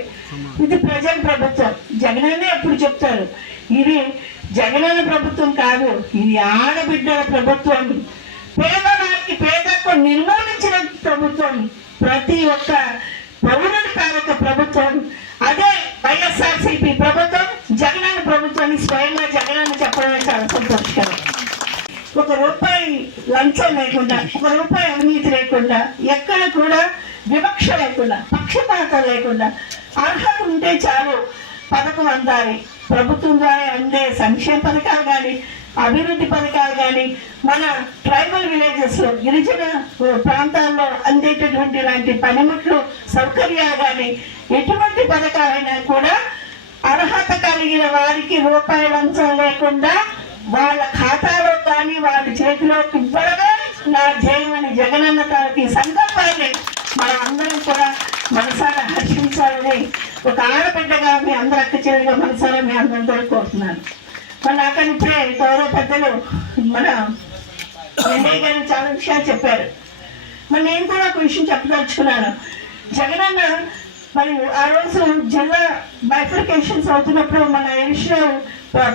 ఇది ప్రజల ప్రభుత్వం. జగనన్నే ఎప్పుడు చెప్తారు, ఇది జగనన్న ప్రభుత్వం కాదు, ఇది ఆడబిడ్డల ప్రభుత్వం, పేదవారికి పేదత్వం నిర్మూలించిన ప్రభుత్వం, ప్రతి ఒక్క పౌరుడి కారక ప్రభుత్వం. అదే వైఎస్ఆర్సీపీ ప్రభుత్వం, జగనన్న ప్రభుత్వాన్ని స్వయంగా జగనన్న చెప్పడమే చాలా సంతోషకరం. 1 రూపాయి లంచం లేకుండా, 1 రూపాయి అవినీతి లేకుండా, ఎక్కడ కూడా వివక్ష లేకుండా, పక్షపాతం లేకుండా, అర్హత ఉంటే చాలు పథకం అందాలి. ప్రభుత్వం ద్వారా అందే సంక్షేమ పథకాలు కానీ, అభివృద్ధి పథకాలు కానీ, మన ట్రైబల్ విలేజెస్ లో, గిరిజన ప్రాంతాల్లో అందేటటువంటి ఇలాంటి పనిముట్లు సౌకర్యాలు కానీ, ఎటువంటి పథకాలైనా కూడా అర్హత కలిగిన వారికి రూపాయి లంచం లేకుండా వాళ్ళ ఖాతాలో కానీ వాళ్ళ చేతిలోకి ఇవ్వడమే నా ధ్యేయమని జగనన్న గారికి సంకల్పాన్ని మనం అందరం కూడా మనసారా హర్షించాలని ఒక ఆడబిడ్డగా మీ అందరు అక్క చెల్లిగా మనసారా మీ అందరితో కోరుతున్నాను. మన అక్కడ ఇప్పుడే గౌరవ పెద్దలు మన వెంకయ్య గారు చాలా విషయాలు చెప్పారు. మరి నేను కూడా ఒక విషయం చెప్పదలుచుకున్నాను. జగనన్న మరి ఆ రోజు జిల్లా బైఫర్కేషన్స్ అవుతున్నప్పుడు మన ఎడిషనల్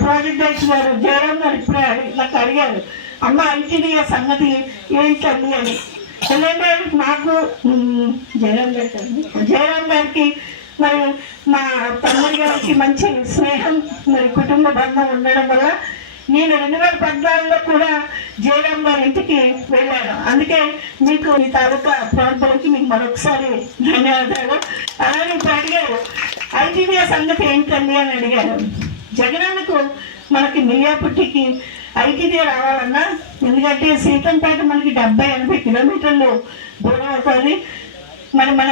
ప్రాజెక్ట్ డైరెక్టర్ గారు జయరామ్ గారు ఇప్పుడే నాకు అడిగారు, అమ్మ ఐటీడీఏ సంగతి ఏంటండి అని. ఎందుకంటే నాకు జయరామ్ గారికి మరి మా తమ్ముడి గారికి మంచి స్నేహం మరి కుటుంబ బంధం ఉండడం వల్ల నేను 2014లో కూడా జయరామ్ గారి ఇంటికి వెళ్ళాను. అందుకే మీకు ఈ తాలూకా ప్రాంతానికి మీకు మరొకసారి ధన్యవాదాలు. అలాగే ఇప్పుడు అడిగారు ఐటీడీఏ సంగతి ఏంటండి అని అడిగారు. జగనన్నకు మనకి మిర్యాపుట్టికి ఐటీడీఏ రావాలన్నా, ఎందుకంటే సీతంపేట మనకి 70-80 కిలోమీటర్లు దూరం అవుతుంది. మరి మన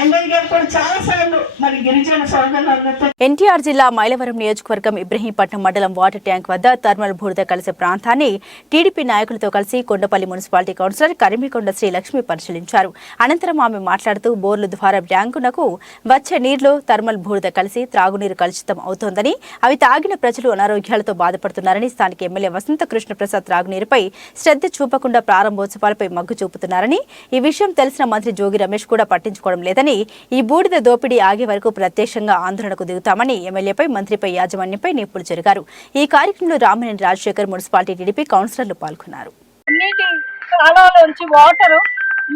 ఎమ్మెల్యే గారు కూడా చాలా సార్లు మరి గిరిజన సోదరులతో ఎన్టీఆర్ జిల్లా మైలవరం నియోజకవర్గం ఇబ్రహీంపట్నం మండలం వాటర్ ట్యాంక్ వద్ద థర్మల్ బూడిద కలిసే ప్రాంతాన్ని టీడీపీ నాయకులతో కలిసి కొండపల్లి మున్సిపాలిటీ కౌన్సిలర్ కరిమికొండ శ్రీలక్ష్మి పరిశీలించారు. అనంతరం ఆమె మాట్లాడుతూ బోర్ల ద్వారా ట్యాంకునకు వచ్చే నీరులో థర్మల్ బూడిద కలిసి త్రాగునీరు కలుషితం అవుతోందని, అవి తాగిన ప్రజలు అనారోగ్యాలతో బాధపడుతున్నారని, స్థానిక ఎమ్మెల్యే వసంత కృష్ణప్రసాద్ త్రాగునీరుపై శ్రద్ధ చూపకుండా ప్రారంభోత్సవాలపై మగ్గు చూపుతున్నారని, ఈ విషయం తెలిసిన మంత్రి జోగి రమేష్ కూడా పట్టించుకోవడం లేదని, ఈ బూడిద దోపిడీ ఆగే వరకు ప్రత్యక్షంగా ఆందోళనకు దిగుతామని ఎమ్మెల్యేపై, మంత్రిపై, యాజమాన్యంపై నిప్పులు చెరిగారు. ఈ కార్యక్రమంలో రామినేని రాజశేఖర్, మున్సిపాలిటీ టీడీపీ కౌన్సిలర్లు పాల్గొన్నారు. నీటి కాలువలోంచి వాటర్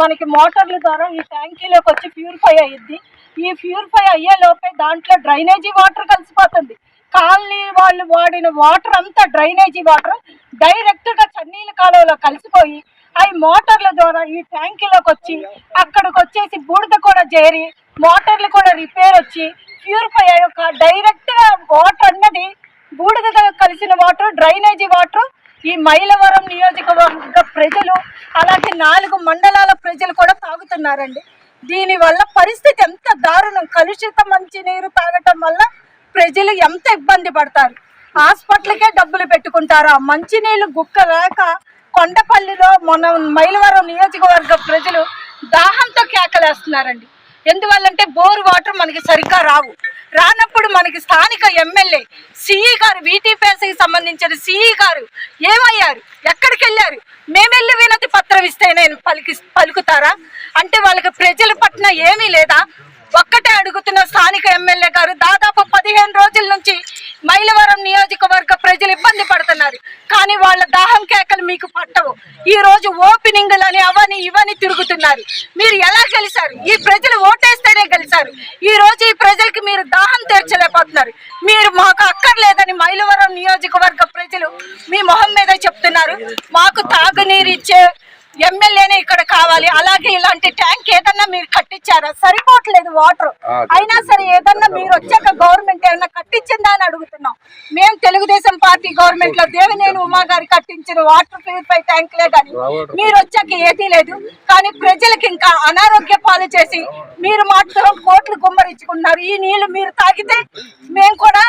మనకి మోటార్ల ద్వారా ఈ ట్యాంకీలోకి వచ్చి ప్యూరిఫై అయ్యిద్ది. ఈ ప్యూరిఫై అయ్యే లోపే దాంట్లో డ్రైనేజీ వాటర్ కలిసిపోతుంది. కాలనీ వాళ్ళు వాడిన వాటర్ అంతా డ్రైనేజీ వాటర్ డైరెక్ట్గా చన్నీళ్ళ కాలువలో కలిసిపోయి అవి మోటార్ల ద్వారా ఈ ట్యాంకీలోకి వచ్చి అక్కడికి వచ్చేసి బూడిద కూడా చేరి మోటార్లు కూడా రిపేర్ వచ్చి ప్యూరిఫై అయ్యాక డైరెక్ట్గా వాటర్ అన్నది బూడిద కలిసిన వాటర్ డ్రైనేజీ వాటర్ ఈ మైలవరం నియోజకవర్గ ప్రజలు అలాగే 4 మండలాల ప్రజలు కూడా తాగుతున్నారండి. దీనివల్ల పరిస్థితి ఎంత దారుణం. కలుషిత మంచినీరు తాగటం వల్ల ప్రజలు ఎంత ఇబ్బంది పడతారు. హాస్పిటల్కే డబ్బులు పెట్టుకుంటారా? మంచినీళ్ళు గుక్క లేక కొండపల్లిలో మన మైలవరం నియోజకవర్గ ప్రజలు దాహంతో కేకలేస్తున్నారండి. ఎందువల్లంటే బోర్ వాటర్ మనకి సరిగ్గా రానప్పుడు మనకి స్థానిక ఎమ్మెల్యే సిఈ గారు, వీటీపీఎస్కి సంబంధించిన సిఈ గారు ఏమయ్యారు, ఎక్కడికి వెళ్ళారు? మేమెళ్ళి వినతి పత్రం ఇస్తే నేను పలుకుతారా? అంటే వాళ్ళకి ప్రజల పట్ల ఏమీ లేదా? ఒక్కటే అడుగుతున్న స్థానిక ఎమ్మెల్యే గారు, దాదాపు 15 రోజుల నుంచి మైలవరం నియోజకవర్గ ప్రజలు ఇబ్బంది పడుతున్నారు, కానీ వాళ్ళ దాహం కేకలు మీకు పట్టవు. ఈ రోజు ఓపెనింగ్లని అవని ఇవని తిరుగుతున్నారు. మీరు ఎలా గెలిచారు? ఈ ప్రజలు ఓటేస్తేనే గెలిచారు. ఈ రోజు ఈ ప్రజలకి మీరు దాహం తీర్చలేకపోతున్నారు. మీరు మాకు అక్కర్లేదని మైలవరం నియోజకవర్గ ప్రజలు మీ మొహం మీద చెప్తున్నారు. మాకు తాగునీరు ఇచ్చే ఎమ్మెల్యేనే ఇక్కడ కావాలి. అలాగే ఇలాంటి ట్యాంక్ ఏదన్నా మీరు కట్టించారా? సరిపోవట్లేదు వాటర్. అయినా సరే ఏదన్నా మీరు వచ్చాక గవర్నమెంట్ ఏమన్నా కట్టించిందా అని అడుగుతున్నాం. మేము తెలుగుదేశం పార్టీ గవర్నమెంట్ లో దేవినేని ఉమా గారు కట్టించిన వాటర్ ప్యూరిఫై ట్యాంకులే కానీ మీరు వచ్చాక ఏదీ లేదు. కానీ ప్రజలకి ఇంకా అనారోగ్య పాలు చేసి మీరు మాత్రం కోట్లు గుమ్మరించుకున్నారు. ఈ నీళ్లు మీరు తాగితే మేము కూడా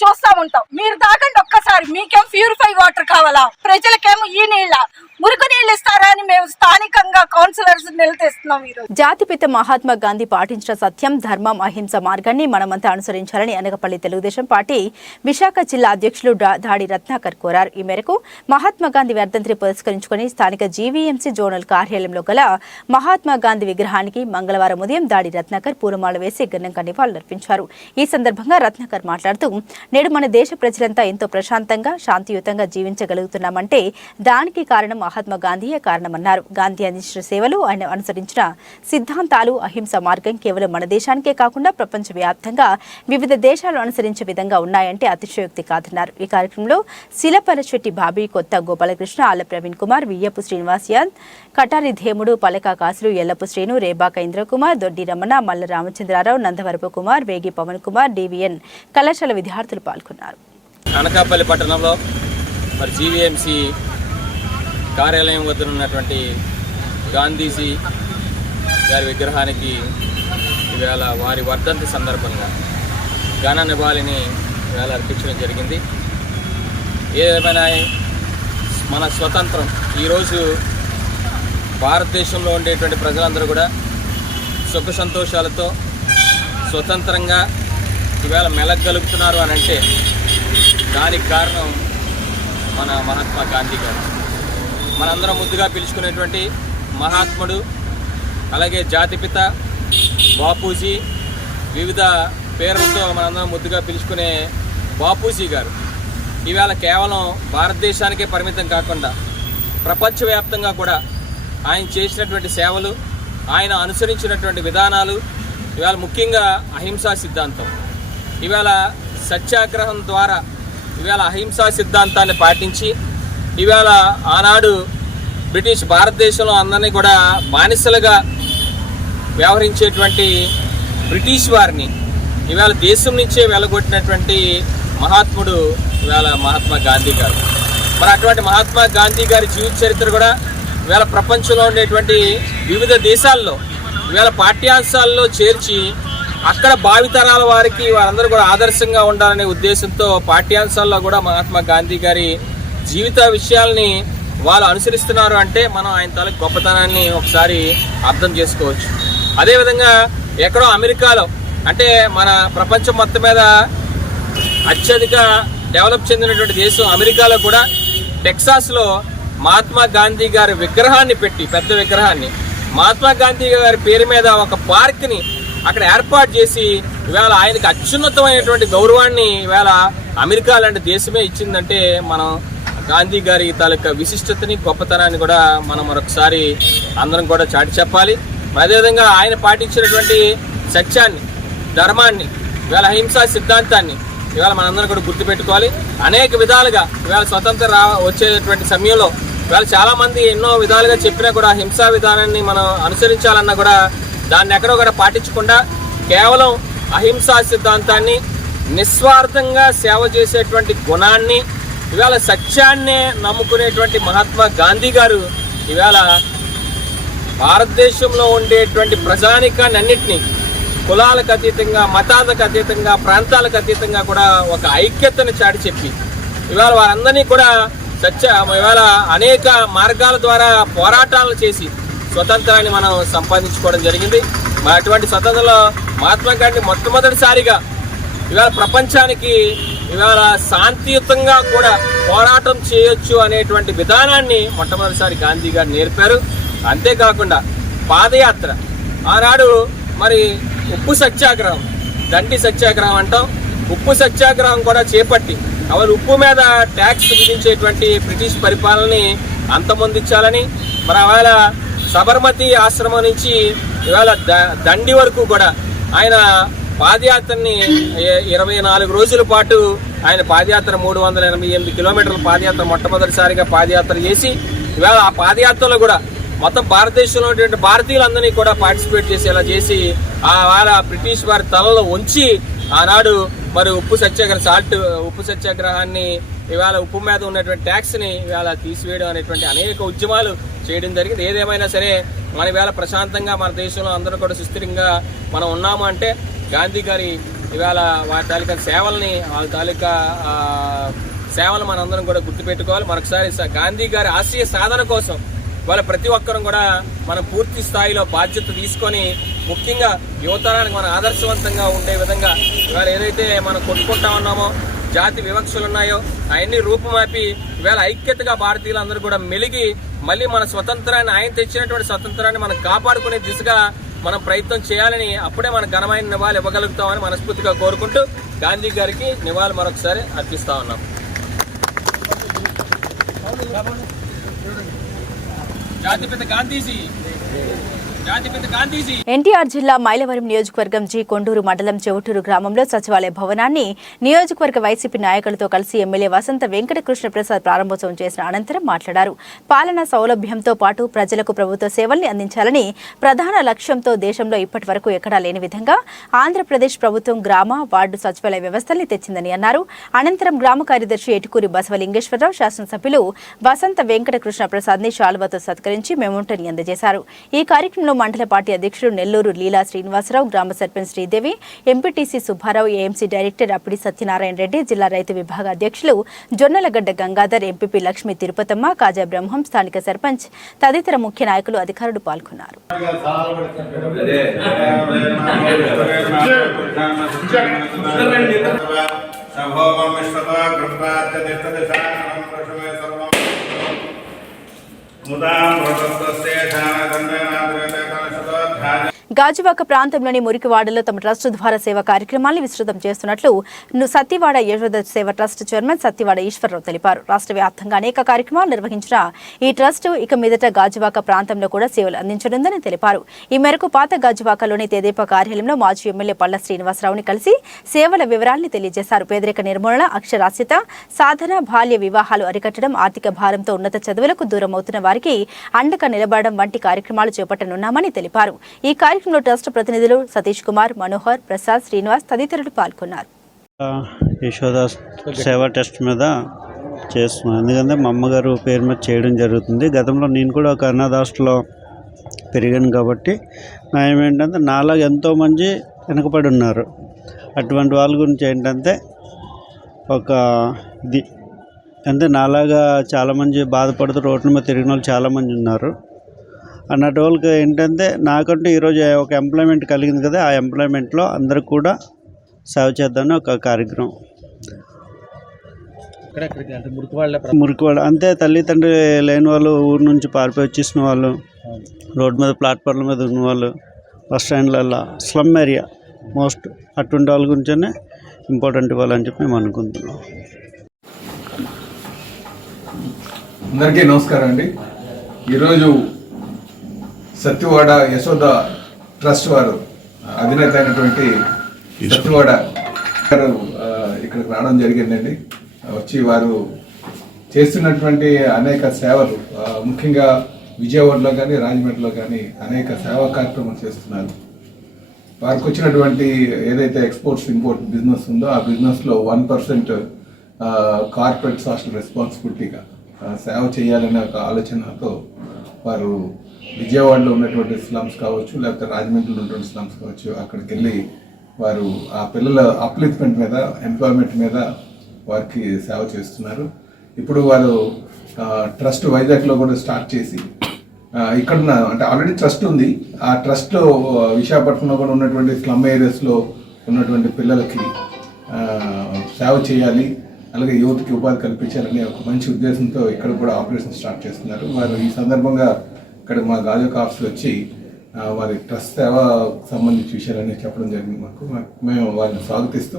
చూస్తా ఉంటాం. మీరు తాగండి ఒక్కసారి. మీకేం ప్యూరిఫై వాటర్ కావాలా? ప్రజలకేమో ఈ నీళ్ళ మురుగు నీళ్ళు ఇస్తారా అని మేము స్థానికంగా కౌన్సిలర్స్ నిలదీస్తున్నాం. జాతిపిత మహాత్మా గాంధీ పాటించిన సత్యం, ధర్మం, అహింస మార్గాన్ని మనమంతా అనుసరించాలని అనగపల్లి తెలుగుదేశం పార్టీ విశాఖ జిల్లా అధ్యక్షులు దాడి రత్నాకర్ కోరారు. ఈ మేరకు మహాత్మా గాంధీ వర్ధంతిని పురస్కరించుకుని స్థానిక జీవీఎంసీ జోనల్ కార్యాలయంలో గల మహాత్మా గాంధీ విగ్రహానికి మంగళవారం ఉదయం దాడి రత్నాకర్ పూలమాల వేసి ఘనంగా నివాళులర్పించారు. ఈ సందర్భంగా రత్నాకర్ మాట్లాడుతూ, నేడు మన దేశ ప్రజలంతా ఎంతో ప్రశాంతంగా, శాంతియుతంగా జీవించగలుగుతున్నామంటే దానికి కారణం మహాత్మా గాంధీయే కారణమన్నారు. గాంధీ అందించిన సేవలు, ఆయన అనుసరించిన సిద్ధాంతాలు, అహింస మార్గం కేవలం మన దేశానికే కాకుండా ప్రపంచవ్యాప్తంగా వివిధ దేశాలు అనుసరించే విధంగా ఉన్నాయంటే అతిశయోక్తి కాదన్నారు. ఈ కార్యక్రమంలో శిలపలశెట్టి బాబీ, కొత్త గోపాలకృష్ణ, ఆళ్ల ప్రవీణ్ కుమార్, వియ్యపు శ్రీనివాస్ యాద్, కటారి ధేముడు, పలకా కాసులు, ఎల్లపు శ్రీను, రేబాక ఇంద్రకుమార్, దొడ్డి రమణ, మల్ల రామచంద్రారావు, నందవరపు కుమార్, వేగి పవన్ కుమార్, డివిఎన్ కళాశాల విద్యార్థులు పాల్గొన్నారు. అనకాపల్లి పట్టణంలో మరి జీవీఎంసీ కార్యాలయం వద్ద ఉన్నటువంటి గాంధీజీ గారి విగ్రహానికి ఇవాళ వారి వర్ధంతి సందర్భంగా ఘన నివాళిని ఇవాళ అర్పించడం జరిగింది. ఏదేమైనా మన స్వతంత్రం ఈరోజు భారతదేశంలో ఉండేటువంటి ప్రజలందరూ కూడా సుఖ సంతోషాలతో స్వతంత్రంగా ఇవాళ మెలగలుగుతున్నారు అని అంటే దానికి కారణం మన మహాత్మా గాంధీ గారు. మనందరం ముద్దుగా పిలుచుకునేటువంటి మహాత్ముడు, అలాగే జాతిపిత, బాపూజీ, వివిధ పేర్లతో మనందరం ముద్దుగా పిలుచుకునే బాపూజీ గారు ఇవాళ కేవలం భారతదేశానికే పరిమితం కాకుండా ప్రపంచవ్యాప్తంగా కూడా ఆయన చేసినటువంటి సేవలు, ఆయన అనుసరించినటువంటి విధానాలు, ఇవాళ ముఖ్యంగా అహింసా సిద్ధాంతం, ఇవాళ సత్యాగ్రహం ద్వారా ఇవాళ అహింసా సిద్ధాంతాన్ని పాటించి ఇవాళ ఆనాడు బ్రిటిష్ భారతదేశంలో అందరినీ కూడా బానిసలుగా వ్యవహరించేటువంటి బ్రిటిష్ వారిని ఇవాళ దేశం నుంచే వెళ్ళగొట్టినటువంటి మహాత్ముడు ఇవాళ మహాత్మా గాంధీ గారు. మరి అటువంటి మహాత్మా గాంధీ గారి జీవిత చరిత్ర కూడా ఇవాళ ప్రపంచంలో ఉండేటువంటి వివిధ దేశాల్లో ఇవాళ పాఠ్యాంశాల్లో చేర్చి అక్కడ భావితరాల వారికి వారందరూ కూడా ఆదర్శంగా ఉండాలనే ఉద్దేశంతో పాఠ్యాంశాల్లో కూడా మహాత్మా గాంధీ గారి జీవిత విషయాల్ని వాళ్ళు అనుసరిస్తున్నారు అంటే మనం ఆయన తాలూకు గొప్పతనాన్ని ఒకసారి అర్థం చేసుకోవచ్చు. అదేవిధంగా ఎక్కడో అమెరికాలో అంటే మన ప్రపంచం మొత్తం మీద అత్యధిక డెవలప్ చెందినటువంటి దేశం అమెరికాలో కూడా టెక్సాస్లో మహాత్మా గాంధీ గారి విగ్రహాన్ని పెట్టి, పెద్ద విగ్రహాన్ని, మహాత్మా గాంధీ గారి పేరు మీద ఒక పార్క్ని అక్కడ ఏర్పాటు చేసి ఇవాళ ఆయనకి అత్యున్నతమైనటువంటి గౌరవాన్ని ఇవాళ అమెరికా లాంటి దేశమే ఇచ్చిందంటే మనం గాంధీ గారి తాలూకా విశిష్టతని, గొప్పతనాన్ని కూడా మనం మరొకసారి అందరం కూడా చాటి చెప్పాలి. అదేవిధంగా ఆయన పాటించినటువంటి సత్యాన్ని, ధర్మాన్ని, ఇవాళ అహింసా సిద్ధాంతాన్ని ఇవాళ మనందరం కూడా గుర్తుపెట్టుకోవాలి. అనేక విధాలుగా ఇవాళ స్వతంత్రం వచ్చేటువంటి సమయంలో ఇవాళ చాలా మంది ఎన్నో విధాలుగా చెప్పినా కూడా హింసా విధానాన్ని మనం అనుసరించాలన్నా కూడా దాన్ని ఎక్కడో కూడా పాటించకుండా కేవలం అహింసా సిద్ధాంతాన్ని, నిస్వార్థంగా సేవ చేసేటువంటి గుణాన్ని, ఇవాళ సత్యాన్నే నమ్ముకునేటువంటి మహాత్మా గాంధీ గారు ఇవాళ భారతదేశంలో ఉండేటువంటి ప్రజానికాన్ని అన్నింటినీ కులాలకు అతీతంగా, మతాలకు అతీతంగా, ప్రాంతాలకు అతీతంగా కూడా ఒక ఐక్యతను చాటి చెప్పి ఇవాళ వారందరినీ కూడా ఇవాళ అనేక మార్గాల ద్వారా పోరాటాలు చేసి స్వతంత్రాన్ని మనం సంపాదించుకోవడం జరిగింది. మరి అటువంటి స్వతంత్రంలో మహాత్మా గాంధీ మొట్టమొదటిసారిగా ఇవాళ ప్రపంచానికి ఇవాళ శాంతియుతంగా కూడా పోరాటం చేయొచ్చు అనేటువంటి విధానాన్ని మొట్టమొదటిసారి గాంధీ గారు నేర్పారు. అంతేకాకుండా పాదయాత్ర, ఆనాడు మరి ఉప్పు సత్యాగ్రహం, దండి సత్యాగ్రహం అంటాం, ఉప్పు సత్యాగ్రహం కూడా చేపట్టి అవరు ఉప్పు మీద ట్యాక్స్ విధించేటువంటి బ్రిటిష్ పరిపాలనని అంతమొందించాలని, మరి ఇవాళ సబర్మతి ఆశ్రమం నుంచి ఇవాళ దండి వరకు కూడా ఆయన పాదయాత్రని 24 రోజుల పాటు ఆయన పాదయాత్ర 388 కిలోమీటర్ల పాదయాత్ర మొట్టమొదటిసారిగా పాదయాత్ర చేసి ఇవాళ ఆ పాదయాత్రలో కూడా మొత్తం భారతదేశంలో ఉన్నటువంటి భారతీయులందరినీ కూడా పార్టిసిపేట్ చేసేలా చేసి ఆ వాళ్ళ బ్రిటిష్ వారి తలలో ఉంచి ఆనాడు మరి ఉప్పు సత్యాగ్రహాన్ని ఇవాళ ఉప్పు మీద ఉన్నటువంటి ట్యాక్స్ని ఇవాళ తీసివేయడం అనేటువంటి అనేక ఉద్యమాలు చేయడం జరిగింది. ఏదేమైనా సరే మన ఇవాళ ప్రశాంతంగా మన దేశంలో అందరూ కూడా సుస్థిరంగా మనం ఉన్నాము అంటే గాంధీ గారి ఇవాళ వారి తాలూకా సేవల్ని, వాళ్ళ తాలూకా సేవలు మనందరం కూడా గుర్తుపెట్టుకోవాలి. మరొకసారి గాంధీ గారి ఆశయ సాధన కోసం వాళ్ళ ప్రతి ఒక్కరం కూడా మనం పూర్తి స్థాయిలో బాధ్యత తీసుకొని ముఖ్యంగా యువతరానికి మనం ఆదర్శవంతంగా ఉండే విధంగా ఇవాళ ఏదైతే మనం కొట్టుకుంటా ఉన్నామో, జాతి వివక్షలు ఉన్నాయో అవన్నీ రూపుమాపి ఇవాళ ఐక్యతగా భారతీయులందరూ కూడా మెలిగి మళ్ళీ మన స్వతంత్రాన్ని, ఆయన తెచ్చినటువంటి స్వతంత్రాన్ని మనం కాపాడుకునే దిశగా మనం ప్రయత్నం చేయాలని, అప్పుడే మన ఘనమైన నివాళి ఇవ్వగలుగుతామని మనస్ఫూర్తిగా కోరుకుంటూ గాంధీ గారికి నివాళి మరొకసారి అర్పిస్తా ఉన్నాం. జాతిపిత గాంధీజీ, జాతిపిత గాంధీజీ. ఎన్టీఆర్ జిల్లా మైలవరం నియోజకవర్గం జి కొండూరు మండలం చెవుటూరు గ్రామంలో సచివాలయ భవనాన్ని నియోజకవర్గ వైసీపీ నాయకులతో కలిసి ఎమ్మెల్యే వసంత వెంకటకృష్ణ ప్రసాద్ ప్రారంభోత్సవం చేసిన అనంతరం మాట్లాడారు. పాలనా సౌలభ్యంతో పాటు ప్రజలకు ప్రభుత్వ సేవల్ని అందించాలని ప్రధాన లక్ష్యంతో దేశంలో ఇప్పటి వరకు ఎక్కడా లేని విధంగా ఆంధ్రప్రదేశ్ ప్రభుత్వం గ్రామ, వార్డు సచివాలయ వ్యవస్థల్ని తెచ్చిందని అన్నారు. అనంతరం గ్రామ కార్యదర్శి ఎటుకూరి బసవలింగేశ్వరరావు, శాసనసభ్యులు వసంత వెంకటకృష్ణ ప్రసాద్ ని శాలువాతో సత్కరించి మెమోంటోని అందజేశారు. ఈ కార్యక్రమంలో మండల పార్టీ అధ్యక్షుడు నెల్లూరు లీలా శ్రీనివాసరావు, గ్రామ sarpanch Sridevi, MPTC Subbarao, AMC director Appidi Satyanarayana Reddy, జిల్లా రైతు విభాగ అధ్యక్షులు జొన్నలగడ్డ గంగాధర్, ఎంపీపీ లక్ష్మీ తిరుపతమ్మ, కాజా బ్రహ్మం, స్థానిక సర్పంచ్ తదితర ముఖ్య నాయకులు, అధికారులు పాల్గొన్నారు. గాజువాక ప్రాంతంలోని మురికివాడలో తమ ట్రస్ట్ ద్వారా సేవా కార్యక్రమాలను విస్తృతం చేస్తున్నట్లు సత్యవాడ యశోద సేవ ట్రస్ట్ చైర్మన్ సత్యవాడ ఈశ్వరరావు తెలిపారు. రాష్ట్ర వ్యాప్తంగా అనేక కార్యక్రమాలు నిర్వహించిన ఈ ట్రస్ట్ ఇక మీదట గాజువాక ప్రాంతంలో కూడా సేవలు అందించనుందని తెలిపారు. ఈ మేరకు పాత గాజువాకలోని తెదేపా కార్యాలయంలో మాజీ ఎమ్మెల్యే పళ్ల శ్రీనివాసరావుని కలిసి సేవల వివరాలను తెలియజేశారు. పేదరిక నిర్మూలన, అక్షరాస్యత సాధన, బాల్య వివాహాలు అరికట్టడం, ఆర్థిక భారంతో ఉన్నత చదువులకు దూరం అవుతున్న వారికి అండగా నిలబడడం వంటి కార్యక్రమాలు చేపట్టనున్నామని తెలిపారు. ఈ కార్యక్రమంలో ట్రస్ట్ ప్రతినిధులు సతీష్ కుమార్, మనోహర్, ప్రసాద్, శ్రీనివాస్ తదితరులు పాల్గొన్నారు. యశోద సేవా ట్రస్ట్ మీద చేస్తున్నాను, ఎందుకంటే మా అమ్మగారు పేరు మీద చేయడం జరుగుతుంది. గతంలో నేను కూడా ఒక అనాథ హాస్టల్లో పెరిగాను కాబట్టి నా ఏమేంటంటే నాలాగా ఎంతోమంది వెనకబడి ఉన్నారు. అటువంటి వాళ్ళ గురించి ఏంటంటే ఒక ఇది అంటే నాలాగా చాలామంది బాధపడుతూ రోడ్ల మీద తిరిగిన వాళ్ళు చాలామంది ఉన్నారు. అన్నట్టు వాళ్ళకి ఏంటంటే నాకంటూ ఈరోజు ఒక ఎంప్లాయ్మెంట్ కలిగింది కదా, ఆ ఎంప్లాయ్మెంట్లో అందరికి కూడా సేవ చేద్దామని ఒక కార్యక్రమం. మురికివాడ అంటే తల్లిదండ్రి లేని వాళ్ళు, ఊరి నుంచి పారిపోయి వచ్చేసిన వాళ్ళు, రోడ్డు మీద ప్లాట్ఫామ్ల మీద ఉన్న వాళ్ళు, బస్ స్టాండ్లలో, స్లమ్ ఏరియా మోస్ట్ అటువంటి వాళ్ళ గురించే ఇంపార్టెంట్ ఇవ్వాలని చెప్పి మేము అనుకుంటున్నాం. అందరికీ నమస్కారం అండి. ఈరోజు సత్యవాడ యశోద ట్రస్ట్ వారు అధినేత అయినటువంటి సత్యవాడ గారు ఇక్కడికి రావడం జరిగిందండి. వచ్చి వారు చేస్తున్నటువంటి అనేక సేవలు, ముఖ్యంగా విజయవాడలో కానీ రాజమండ్రిలో కానీ అనేక సేవా కార్యక్రమాలు చేస్తున్నారు. వారికి వచ్చినటువంటి ఏదైతే ఎక్స్పోర్ట్స్ ఇంపోర్ట్ బిజినెస్ ఉందో ఆ బిజినెస్లో 1% కార్పొరేట్ సోషల్ రెస్పాన్సిబిలిటీగా సేవ చేయాలనే ఒక ఆలోచనతో వారు విజయవాడలో ఉన్నటువంటి స్లమ్స్ కావచ్చు, లేకపోతే రాజమండ్రిలో ఉన్నటువంటి స్లమ్స్ కావచ్చు, అక్కడికి వెళ్ళి వారు ఆ పిల్లల అప్లిఫ్ట్మెంట్ మీద, ఎంప్లాయ్మెంట్ మీద వారికి సేవ చేస్తున్నారు. ఇప్పుడు వారు ట్రస్ట్ వైజాగ్లో కూడా స్టార్ట్ చేసి ఇక్కడ అంటే ఆల్రెడీ ట్రస్ట్ ఉంది. ఆ ట్రస్ట్లో విశాఖపట్నంలో కూడా ఉన్నటువంటి స్లమ్ ఏరియాస్లో ఉన్నటువంటి పిల్లలకి సేవ చేయాలి, అలాగే యువతకి ఉపాధి కల్పించాలని ఒక మంచి ఉద్దేశంతో ఇక్కడ కూడా ఆపరేషన్ స్టార్ట్ చేస్తున్నారు. వారు ఈ సందర్భంగా ఇక్కడ మా గాజువాక ఆఫీస్లో వచ్చి వారి ట్రస్ట్ సేవ సంబంధించి విషయాలన్నీ చెప్పడం జరిగింది. మేము వారిని స్వాగతిస్తూ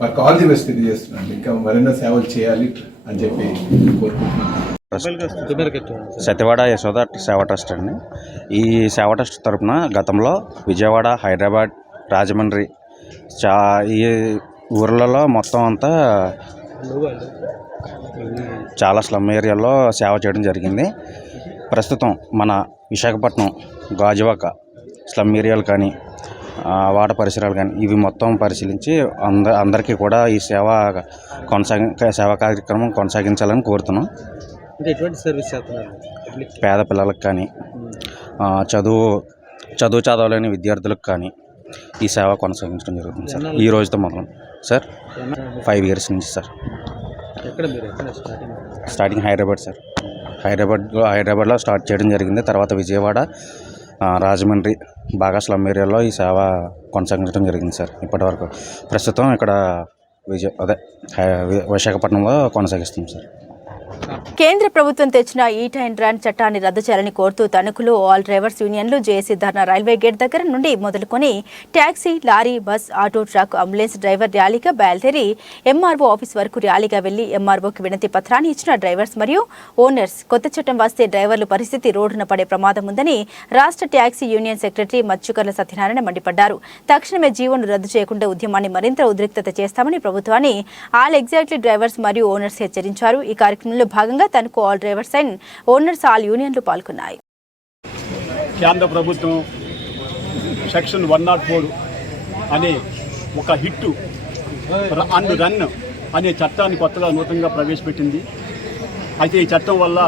వారికి ఆల్ ది బెస్ట్ తెలియజేస్తున్నాం. ఇంకా మరెన్నో సేవలు చేయాలి అని చెప్పి కోరుకుంటున్నాను. సత్యవాడ యశోద సేవా ట్రస్ట్ అండి. ఈ సేవా ట్రస్ట్ తరఫున గతంలో విజయవాడ, హైదరాబాద్, రాజమండ్రి ఈ ఊర్లలో మొత్తం అంతా చాలా స్లమ్ ఏరియాల్లో సేవ చేయడం జరిగింది. ప్రస్తుతం మన విశాఖపట్నం గాజువాక స్లమ్ ఏరియాలు కానీ, వాడ పరిసరాలు కానీ ఇవి మొత్తం పరిశీలించి అందరికీ కూడా ఈ సేవా కార్యక్రమం కొనసాగించాలని కోరుతున్నాం. పేద పిల్లలకు కానీ, చదవలేని విద్యార్థులకు కానీ ఈ సేవ కొనసాగించడం జరుగుతుంది సార్. ఈ రోజుతో మొదలు సార్ 5 years నుంచి సార్. Starting Hyderabad sir. హైదరాబాద్లో స్టార్ట్ చేయడం జరిగింది. తర్వాత విజయవాడ, రాజమండ్రి బాగా స్లమ్ ఏరియాలో ఈ సేవ కొనసాగించడం జరిగింది సార్. ఇప్పటివరకు ప్రస్తుతం ఇక్కడ విశాఖపట్నంలో కొనసాగిస్తాం సార్. కేంద్ర ప్రభుత్వం తెచ్చిన ఈట్ అండ్ రన్ చట్టాన్ని రద్దు చేయాలని కోరుతూ తణుకులో ఆల్ డ్రైవర్స్ యూనియన్లు జేఏసీ ధర్నా రైల్వే గేట్ దగ్గర నుండి మొదలుకొని taxi, lorry, bus, auto, truck, ambulance driver ర్యాలీగా బయలుదేరి ఎంఆర్ఓ ఆఫీస్ వరకు ర్యాలీగా వెళ్లి ఎంఆర్ఓకి వినతి పత్రాన్ని ఇచ్చిన డ్రైవర్స్ మరియు ఓనర్స్ కొత్త చట్టం వస్తే డ్రైవర్ల పరిస్థితి రోడ్డున పడే ప్రమాదం ఉందని రాష్ట్ర ట్యాక్సీ యూనియన్ సెక్రటరీ మచ్చుకర్ల సత్యనారాయణ మండిపడ్డారు. తక్షణమే జీవోను రద్దు చేయకుండా ఉద్యమాన్ని మరింత ఉద్రిక్తత చేస్తామని ప్రభుత్వాన్ని ఆల్ ఎగ్జాక్ట్లీ డ్రైవర్స్ మరియు ఓనర్స్ హెచ్చరించారు. ఈ కార్యక్రమంలో భాగంగా తనకు all drivers and owners all యూనియన్లు పాల్గొన్నాయి. కేంద్ర ప్రభుత్వం సెక్షన్ 104 అనే ఒక హిట్ అండ్ రన్ అనే చట్టాన్ని కొత్తగా నూతనంగా ప్రవేశపెట్టింది. అయితే ఈ చట్టం వల్ల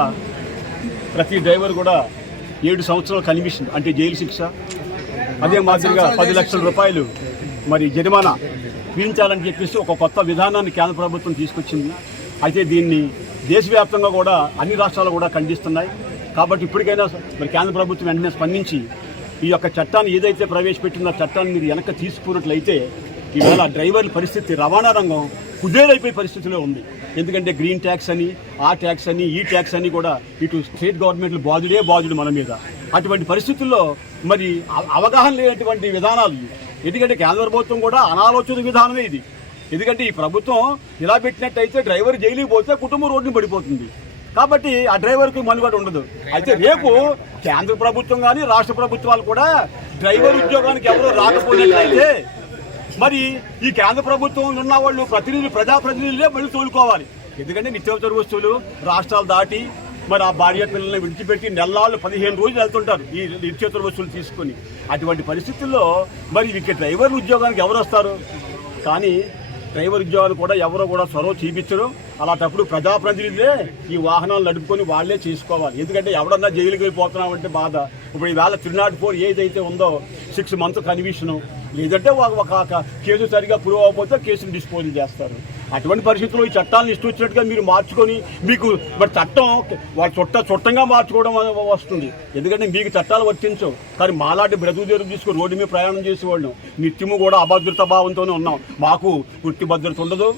ప్రతి డ్రైవర్ కూడా 7 సంవత్సరాల కన్విక్షన్ అంటే జైలు శిక్ష, అదే మాదిరిగా 10 లక్షల రూపాయలు మరి జరిమానా విధించాలని చెప్పేసి ఒక కొత్త విధానాన్ని కేంద్ర ప్రభుత్వం తీసుకొచ్చింది. అయితే దీన్ని దేశవ్యాప్తంగా కూడా అన్ని రాష్ట్రాలు కూడా ఖండిస్తున్నాయి. కాబట్టి ఇప్పటికైనా మరి కేంద్ర ప్రభుత్వం వెంటనే స్పందించి ఈ యొక్క చట్టాన్ని ఏదైతే ప్రవేశపెట్టిందో ఆ చట్టాన్ని మీరు వెనక్కి తీసుకున్నట్లయితే ఇవాళ డ్రైవర్ల పరిస్థితి, రవాణా రంగం కుదేలైపోయే పరిస్థితిలో ఉంది. ఎందుకంటే గ్రీన్ ట్యాక్స్ అని, ఆ ట్యాక్స్ అని, ఈ ట్యాక్స్ అని కూడా ఇటు స్టేట్ గవర్నమెంట్లు బాధ్యుడు మన మీద. అటువంటి పరిస్థితుల్లో మరి అవగాహన లేనటువంటి విధానాలు. ఎందుకంటే కేంద్ర ప్రభుత్వం కూడా అనాలోచిత విధానమే ఇది. ఎందుకంటే ఈ ప్రభుత్వం ఇలా పెట్టినట్టయితే డ్రైవర్ జైలుకి పోతే కుటుంబం రోడ్డుని పడిపోతుంది. కాబట్టి ఆ డ్రైవర్కి మనుగడ ఉండదు. అయితే రేపు కేంద్ర ప్రభుత్వం కానీ రాష్ట్ర ప్రభుత్వాలు కూడా డ్రైవర్ ఉద్యోగానికి ఎవరో రాకపోయినట్లయితే మరి ఈ కేంద్ర ప్రభుత్వం ఉన్న వాళ్ళు ప్రజాప్రతినిధులే మళ్ళీ తోలుకోవాలి. ఎందుకంటే నిత్యావసర వస్తువులు రాష్ట్రాలు దాటి మరి ఆ భార్య పిల్లల్ని విడిచిపెట్టి నెలలు 15 రోజులు వెళ్తుంటారు ఈ నిత్యావసర వస్తువులు తీసుకొని. అటువంటి పరిస్థితుల్లో మరి ఇక డ్రైవర్ ఉద్యోగానికి ఎవరు వస్తారు? కానీ డ్రైవర్ ఉద్యోగాలు కూడా ఎవరో కూడా చొరవ చూపించరు. అలాంటప్పుడు ప్రజాప్రతినిధులే ఈ వాహనాలు నడుపుకొని వాళ్ళే చేసుకోవాలి. ఎందుకంటే ఎవడన్నా జైలుకి వెళ్ళిపోతున్నామంటే బాధ. ఇప్పుడు ఈవేళ 304 ఏదైతే ఉందో 6 months కన్విషను, లేదంటే ఒక కేసు సరిగా ప్రూవ్ అవ్వకపోతే కేసును డిస్పోజ్ చేస్తారు. అటువంటి పరిస్థితుల్లో ఈ చట్టాలను ఇష్టం వచ్చినట్టుగా మీరు మార్చుకొని మీకు మరి చట్టం వాళ్ళు చుట్టంగా మార్చుకోవడం వస్తుంది. ఎందుకంటే మీకు చట్టాలు వర్తించవు. కానీ మాలాంటి బ్రతుకు తెరువు తీసుకుని రోడ్డు మీద ప్రయాణం చేసేవాళ్ళం నిత్యము కూడా అభద్రతా భావంతోనే ఉన్నాం. మాకు వృత్తి భద్రత ఉండదు,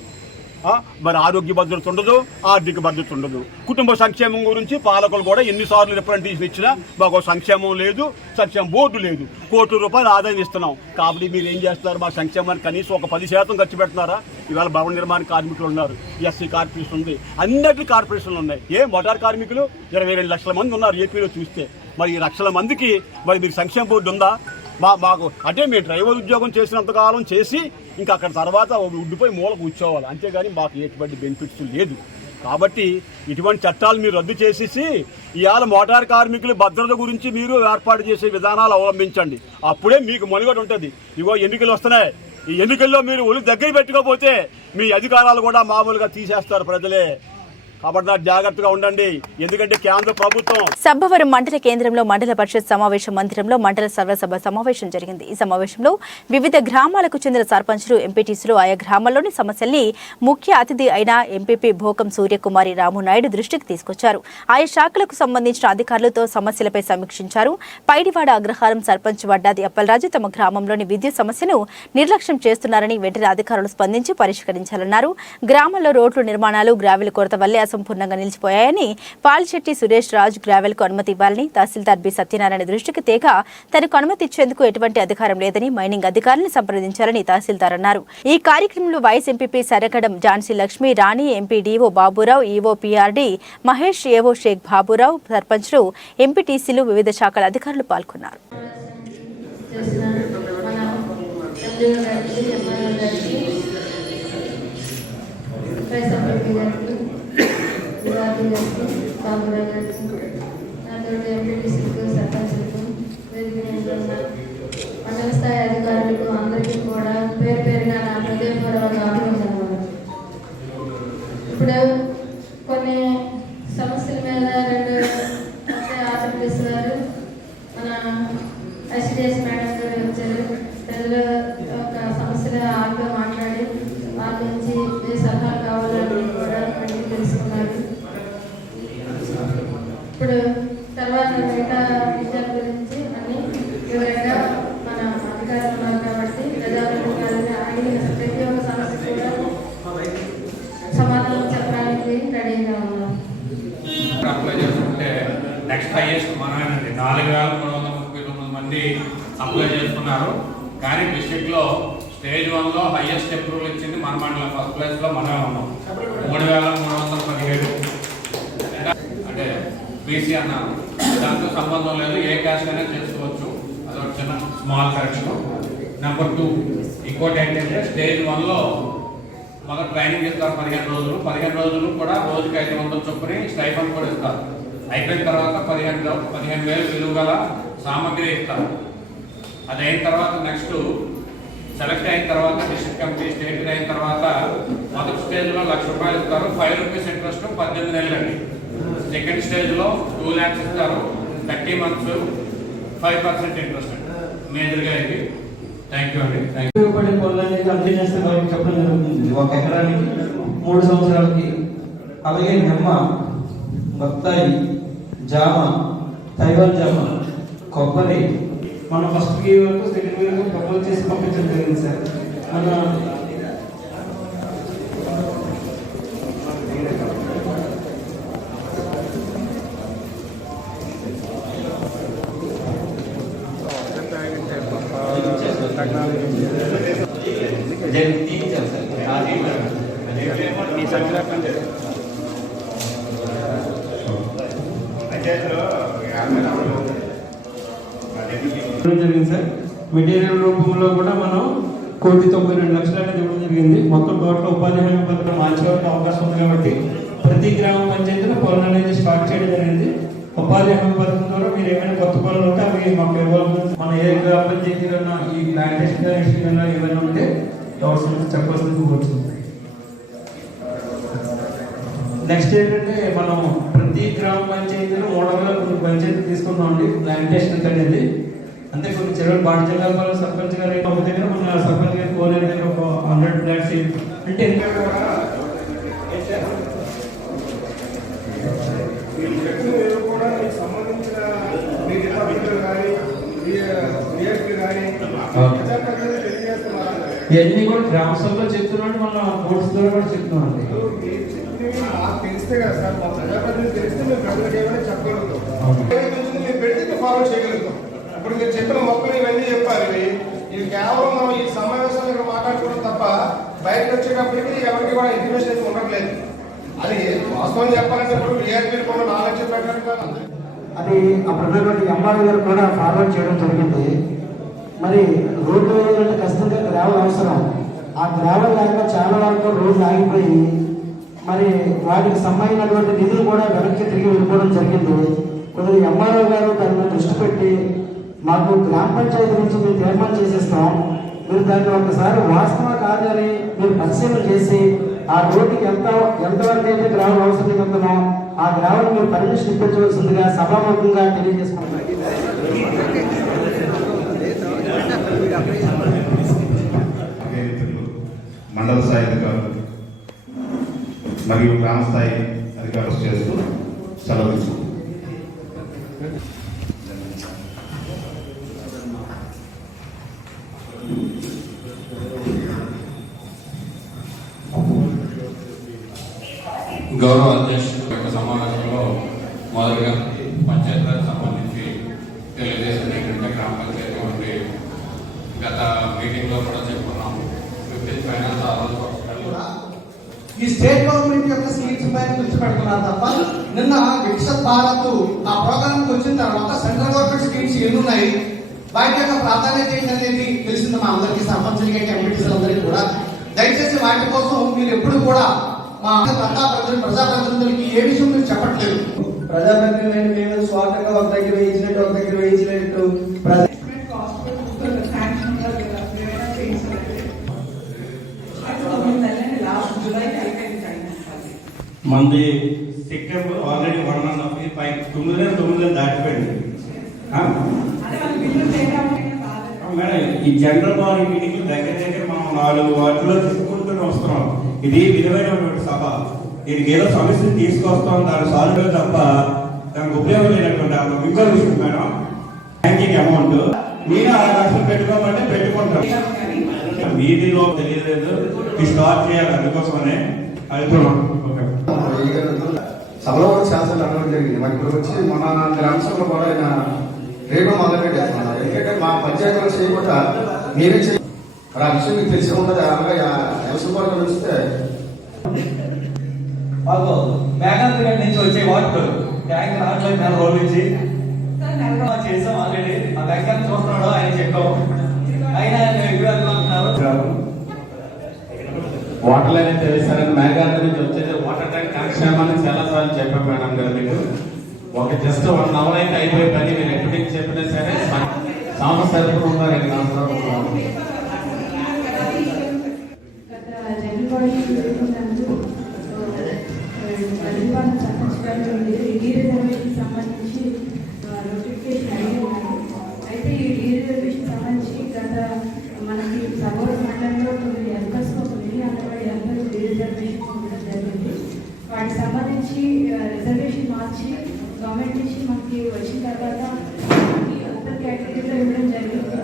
మరి ఆరోగ్య భద్రత ఉండదు, ఆర్థిక భద్రత ఉండదు. కుటుంబ సంక్షేమం గురించి పాలకులు కూడా ఎన్నిసార్లు రిప్రజెంటేషన్ ఇచ్చినా మాకు సంక్షేమం లేదు, సంక్షేమ బోర్డు లేదు. ₹1 ఆదాయం ఇస్తున్నాం. కాబట్టి మీరు ఏం చేస్తున్నారు? మా సంక్షేమానికి కనీసం ఒక 10% ఖర్చు పెడుతున్నారా? ఇవాళ భవన నిర్మాణ కార్మికులు ఉన్నారు, ఎస్సీ కార్పొరేషన్ ఉంది, అన్నిటి కార్పొరేషన్లు ఉన్నాయి. మోటార్ కార్మికులు 22 లక్షల మంది ఉన్నారు ఏపీలో చూస్తే. మరి ఈ లక్షల మందికి మరి మీరు సంక్షేమ బోర్డు ఉందా? మాకు అంటే మేము డ్రైవర్ ఉద్యోగం చేసినంతకాలం చేసి ఇంకా అక్కడ తర్వాత ఉండిపోయి మూల కూర్చోవాలి, అంతేగాని మాకు ఎటువంటి బెనిఫిట్స్ లేదు. కాబట్టి ఇటువంటి చట్టాలు మీరు రద్దు చేసేసి ఇవాళ మోటార్ కార్మికుల భద్రత గురించి మీరు ఏర్పాటు చేసే విధానాలు అవలంబించండి. అప్పుడే మీకు మనుగడ ఉంటుంది. ఇగో ఎన్నికలు వస్తున్నాయి, ఈ ఎన్నికల్లో మీరు ఒళ్ళు దగ్గర పెట్టుకోకపోతే మీ అధికారాలు కూడా మామూలుగా తీసేస్తారు ప్రజలే. కాబట్టి జాగ్రత్తగా ఉండండి. ఎందుకంటే కేంద్ర ప్రభుత్వం. సబ్బవరం మండల కేంద్రంలో మండల పరిషత్ సమావేశ మందిరంలో మండల సర్వసభ సమావేశం జరిగింది. ఈ సమావేశంలో వివిధ గ్రామాలకు చెందిన సర్పంచులు, ఎంపీటీసీలు ఆయా గ్రామాల్లోని సమస్యల్ని ముఖ్య అతిథి అయిన ఎంపీపీ భోకం సూర్యకుమారి రామునాయుడు దృష్టికి తీసుకొచ్చారు. ఆయా శాఖలకు సంబంధించిన అధికారులతో సమస్యలపై సమీక్షించారు. పైడివాడ అగ్రహారం సర్పంచ్ వడ్డాది అప్పలరాజు తమ గ్రామంలోని విద్యుత్ సమస్యను నిర్లక్ష్యం చేస్తున్నారని వెంటనే అధికారులు స్పందించి పరిష్కరించాలన్నారు. గ్రామంలో రోడ్లు నిర్మాణాలు, గ్రావెల్ కొరత వల్లే అసంపూర్ణంగా నిలిచిపోయాయని, పాల్శెట్టి సురేష్ రాజ్ గ్రావెల్ కు అనుమతి ఇవ్వాలని తహసీల్దార్ బి సత్యనారాయణ దృష్టికి తేగా తనకు అనుమతి ఇచ్చేందుకు ఎటువంటి అధికారం లేదని మైనింగ్ అధికారులను సంప్రదించాలని తహసీల్దార్ అన్నారు. ఈ కార్యక్రమంలో vice MPP Sarakadam Jhansi Lakshmi, Rani, MPDO Baburao, EO PRD Mahesh, AO Sheikh Baburao, సర్పంచ్లు, ఎంపీటీసీలు, వివిధ శాఖల అధికారులు పాల్గొన్నారు. మండల స్థాయి అధికారులకు అందరికీ కూడా పేరు పేరుగా నా హృదయపూర్వక అభినందనలు. ఇప్పుడు కొన్ని సమస్యల మీద 2 ఆర్డబ్ల్యూఎస్ గారు, మన ఐసిడిఎస్ మేడం గారు వచ్చారు. ప్రజల యొక్క సమస్యల ఆర్డర్ మాట్లాడి వాళ్ళ నుంచి ఏ సలహాలు కావాలని కూడా అడిగి తెలుసుకున్నారు. ఇప్పుడు తర్వాత మిగతా విషయాల గురించి అన్ని వివరంగా మన అధికారులు ఉన్నారు కాబట్టి ప్రజాప్రతినిధులని అడిగిన ప్రతి ఒక్క సమస్య కూడా సమాధానం చెప్పడానికి రెడీగా ఉన్నాం. అప్లై చేసుకుంటే నెక్స్ట్ హైయెస్ట్ మనమేనండి. 4,339 మంది అప్లై చేసుకున్నారు. కానీ డిస్ట్రిక్ట్లో స్టేజ్ 1లో హైయెస్ట్ అప్రూవల్ ఇచ్చింది మన మండలం. ఫస్ట్ ప్లేస్లో మనమే ఉన్నాం. 3,317 అంటే బీసీ అన్నారు. దాంతో సంబంధం లేదు, ఏ క్యాస్ట్ అయినా చేసుకోవచ్చు. అదొక చిన్న స్మాల్ కరెక్షన్. నెంబర్ 2 ఇంకోటి ఏంటంటే స్టేజ్ 1లో మొదటి ట్రైనింగ్ ఇస్తారు 15 రోజులు. 15 రోజులు కూడా రోజుకి 500 చొప్పుని స్టైఫండ్ కూడా ఇస్తారు. అయిపోయిన తర్వాత 15,000 విలువ గల సామగ్రి ఇస్తారు. అది అయిన తర్వాత నెక్స్ట్ సెలెక్ట్ అయిన తర్వాత డిస్ట్రిక్ట్ కమిటీ స్టేట్ అయిన తర్వాత మొదటి స్టేజ్లో ₹1,00,000 ఇస్తారు. ₹5 ఇంట్రెస్ట్ 18 నెలలండి. సెకండ్ స్టేజ్లో 2 lakhs ఇస్తారు. 30 months 5% ఇంట్రెస్ట్ అండి. మేజర్గా ఇది. థ్యాంక్ యూ అండి. చెప్పడం జరుగుతుంది. 1 ఎకరానికి 3 సంవత్సరాలకి. అలాగే నిమ్మ, బత్తాయి, జామ, తైవాన్ జామ, కొబ్బరి మనం ఫస్ట్ కి వరకు సెకండ్ వరకు ప్రపోజ్ చేసి పంపించడం జరిగింది సార్. మన జరిగింది సార్. మెటీరియల్ రూపంలో కూడా మనం 1,92,00,000 అనేది ఇవ్వడం జరిగింది. మొత్తం టోటల్ ఉపాధి హామీ పథకం మార్చుకోవడానికి అవకాశం ఉంది కాబట్టి ప్రతి గ్రామ పంచాయతీలో పనులు అనేది స్టార్ట్ చేయడం జరిగింది. ఉపాధి హామీ పథకం ద్వారా మీరు ఏమైనా కొత్త పనులు ఉంటే అవి మాకు ఇవ్వాలి. మన ఏ గ్రామ పంచాయతీలో ఈ ప్లాంటేషన్ ఏమైనా ఉంటే చెప్పాల్సింది కోరుతుంది. నెక్స్ట్ ఏంటంటే మనం ప్రతి గ్రామ పంచాయతీలో 300 పంచాయతీ తీసుకున్నామండి ప్లాంటేషన్ అనేది. అంటే కొన్ని చెరువులు బాధ్యతల సర్పంచ్ గారు ఒక దగ్గర మన సర్పంచ్ గారు కోరేరు దగ్గర ఒక 100 ప్లాట్స్ అంటే ఇవన్నీ కూడా గ్రామ సభలో చెప్తున్నాడు, మన కోర్ట్స్ ద్వారా కూడా చెప్తున్నాం అండి. తెలిస్తే కదా సార్, మా ప్రజాప్రతినిధులు తెలిస్తే మేము ప్రజలకు ఏమైనా చెప్పగలుగుతాం, పెడితే ఫార్వర్డ్ చేయగలుగుతాం. ఇప్పుడు మీరు చెప్పిన మొక్కలు ఇవన్నీ చెప్పారు, ఇది కేవలం మనం ఈ సమావేశాలు ఇక్కడ మాట్లాడుకోవడం తప్ప బయటకు వచ్చేటప్పటికి ఎవరికి కూడా ఇన్ఫర్మేషన్ అయితే ఉండట్లేదు. అది వాస్తవం చెప్పాలంటే ఇప్పుడు విఆర్పీ కూడా 4 లక్షలు పెట్టడం కాదు, అది అప్పుడున్నటువంటి ఎంఆర్ఓ గారు కూడా ఫార్వర్డ్ చేయడం జరిగింది. మరి రోడ్డు వేయాలంటే ఖచ్చితంగా గ్రావెల్ అవసరం. ఆ గ్రావెల్ లేక చాలా వరకు రోడ్లు ఆగిపోయి మరి వాటికి సంబంధించినటువంటి నిధులు కూడా వెనక్కి తిరిగి వెళ్ళిపోవడం జరిగింది. కొందరు ఎంఆర్ఓ గారు దాని మీద దృష్టి పెట్టి మాకు గ్రామ పంచాయతీ నుంచి మేము తీర్మానం చేసేస్తాం, మీరు దాన్ని ఒకసారి వాస్తవం కాదని మీరు పరిశీలన చేసి ఆ రోడ్డుకి ఎంతవరకు అయితే గ్రావెల్ అవసరం ఉందో ఆ గ్రావెల్ మీరు పర్మిషన్ ఇప్పించవలసిందిగా సభాముఖంగా తెలియజేసుకుంటున్నాం. మండల స్థాయి అధికారులు మరియు గ్రామ స్థాయి అధికారులు చేస్తూ సెలవు తీసుకుంటాం. గౌరవ అధ్యక్షుడు యొక్క సమావేశంలో మొదలుగా పంచాయతీలకు సంబంధించి తెలియజేసిన ఏంటంటే గ్రామ పంచాయతీ వంటి గత మీటింగ్లో కూడా చెప్పుకున్నాము. ఫైనాన్స్ ఈ స్టేట్ గవర్నమెంట్ యొక్క స్కీమ్స్ పైన దృష్టి పెడుతున్నారు తప్ప నిన్న వికసిత్ భారత్ ఆ ప్రోగ్రామ్కి వచ్చిన తర్వాత సెంట్రల్ గవర్నమెంట్ స్కీమ్స్ ఎన్ని ఉన్నాయి, వాటి యొక్క ప్రాధాన్యత ఏంటనేది తెలిసింది మా అందరికీ, సర్పంచులకి ఎంపీటీసీ అందరికీ కూడా. దయచేసి వాటి కోసం మీరు ఎప్పుడు కూడా మా ప్రజాప్రతినిధులకి ఏ విషయం మీరు చెప్పట్లేదు. ప్రజాప్రతినిధులు మేము స్వార్థంగా ఒక దగ్గర వేయించినట్టు మంది సెప్టెంబర్ ఆల్రెడీ 1.5 years పై 9 దాటిపోయింది మేడం. ఈ జనరల్ బాడీ మీటింగ్ దగ్గర మనం 4 వాటిలో చెప్పుకుంటూనే వస్తున్నాం. ఇది విలువైనటువంటి సభ, దీనికి ఏదో సమస్యను తీసుకొస్తాం, దాని సాల్వ్ తప్ప దానికి ఉపయోగం లేనటువంటి ఇంకో విషయం మేడం, బ్యాంకింగ్ అమౌంట్ మీరు 6 లక్షలు పెట్టుకోమంటే పెట్టుకుంటాం, వీధిలో తెలియలేదు స్టార్ట్ చేయాలి, అందుకోసమనే వెళ్తున్నాం. సభలో కూడా శాసనాలు అనడం జరిగింది. మరి ఇప్పుడు వచ్చి మన గ్రామ సభలో కూడా ఆయన రేపు మొదలు పెట్టేస్తున్నారు. ఎందుకంటే మా పంచాయతీలు చేయకుండా మీరే చేయాలి, మరి ఆ విషయం మీకు తెలిసి ఉండదు. అలాగే ఎవరి వస్తే మాకు బ్యాంక్ నుంచి వచ్చే వాటర్ ట్యాంక్ రావట్లేదు, నెల రోజుల నుంచి చేసాం ఆల్రెడీ. ఆ బ్యాంక్ చూస్తున్నాడు, ఆయన చెప్పాము, అయినా అంటున్నారు వాటర్ లైన్ అయితే వేస్తారని మేఘాల నుంచి వచ్చేది వాటర్ ట్యాంక్ కనెక్షన్ అని చాలా సార్లు చెప్పాం మేడం గారు. మీకు ఒక జస్ట్ 1 hour అయితే అయిపోయే పని మీరు ఎక్కడికి చెప్పినా సరే సమస్య ఉన్నారు. సంబంధించి నోటిఫికేషన్ అడిగినారు. అయితే ఈ రిజర్వేషన్ సంబంధించి గత మనకి సగోడ మండలంలో కొన్ని ఎంపర్స్లో కొన్ని అంగన్వాడీ ఎంపర్స్ రిజర్వేషన్ ఉండడం జరిగింది. వాటికి సంబంధించి రిజర్వేషన్ మార్చి గవర్నమెంట్ నుంచి మనకి వచ్చిన తర్వాత మనకి అదర్ కేటగిరీలో ఇవ్వడం జరిగింది.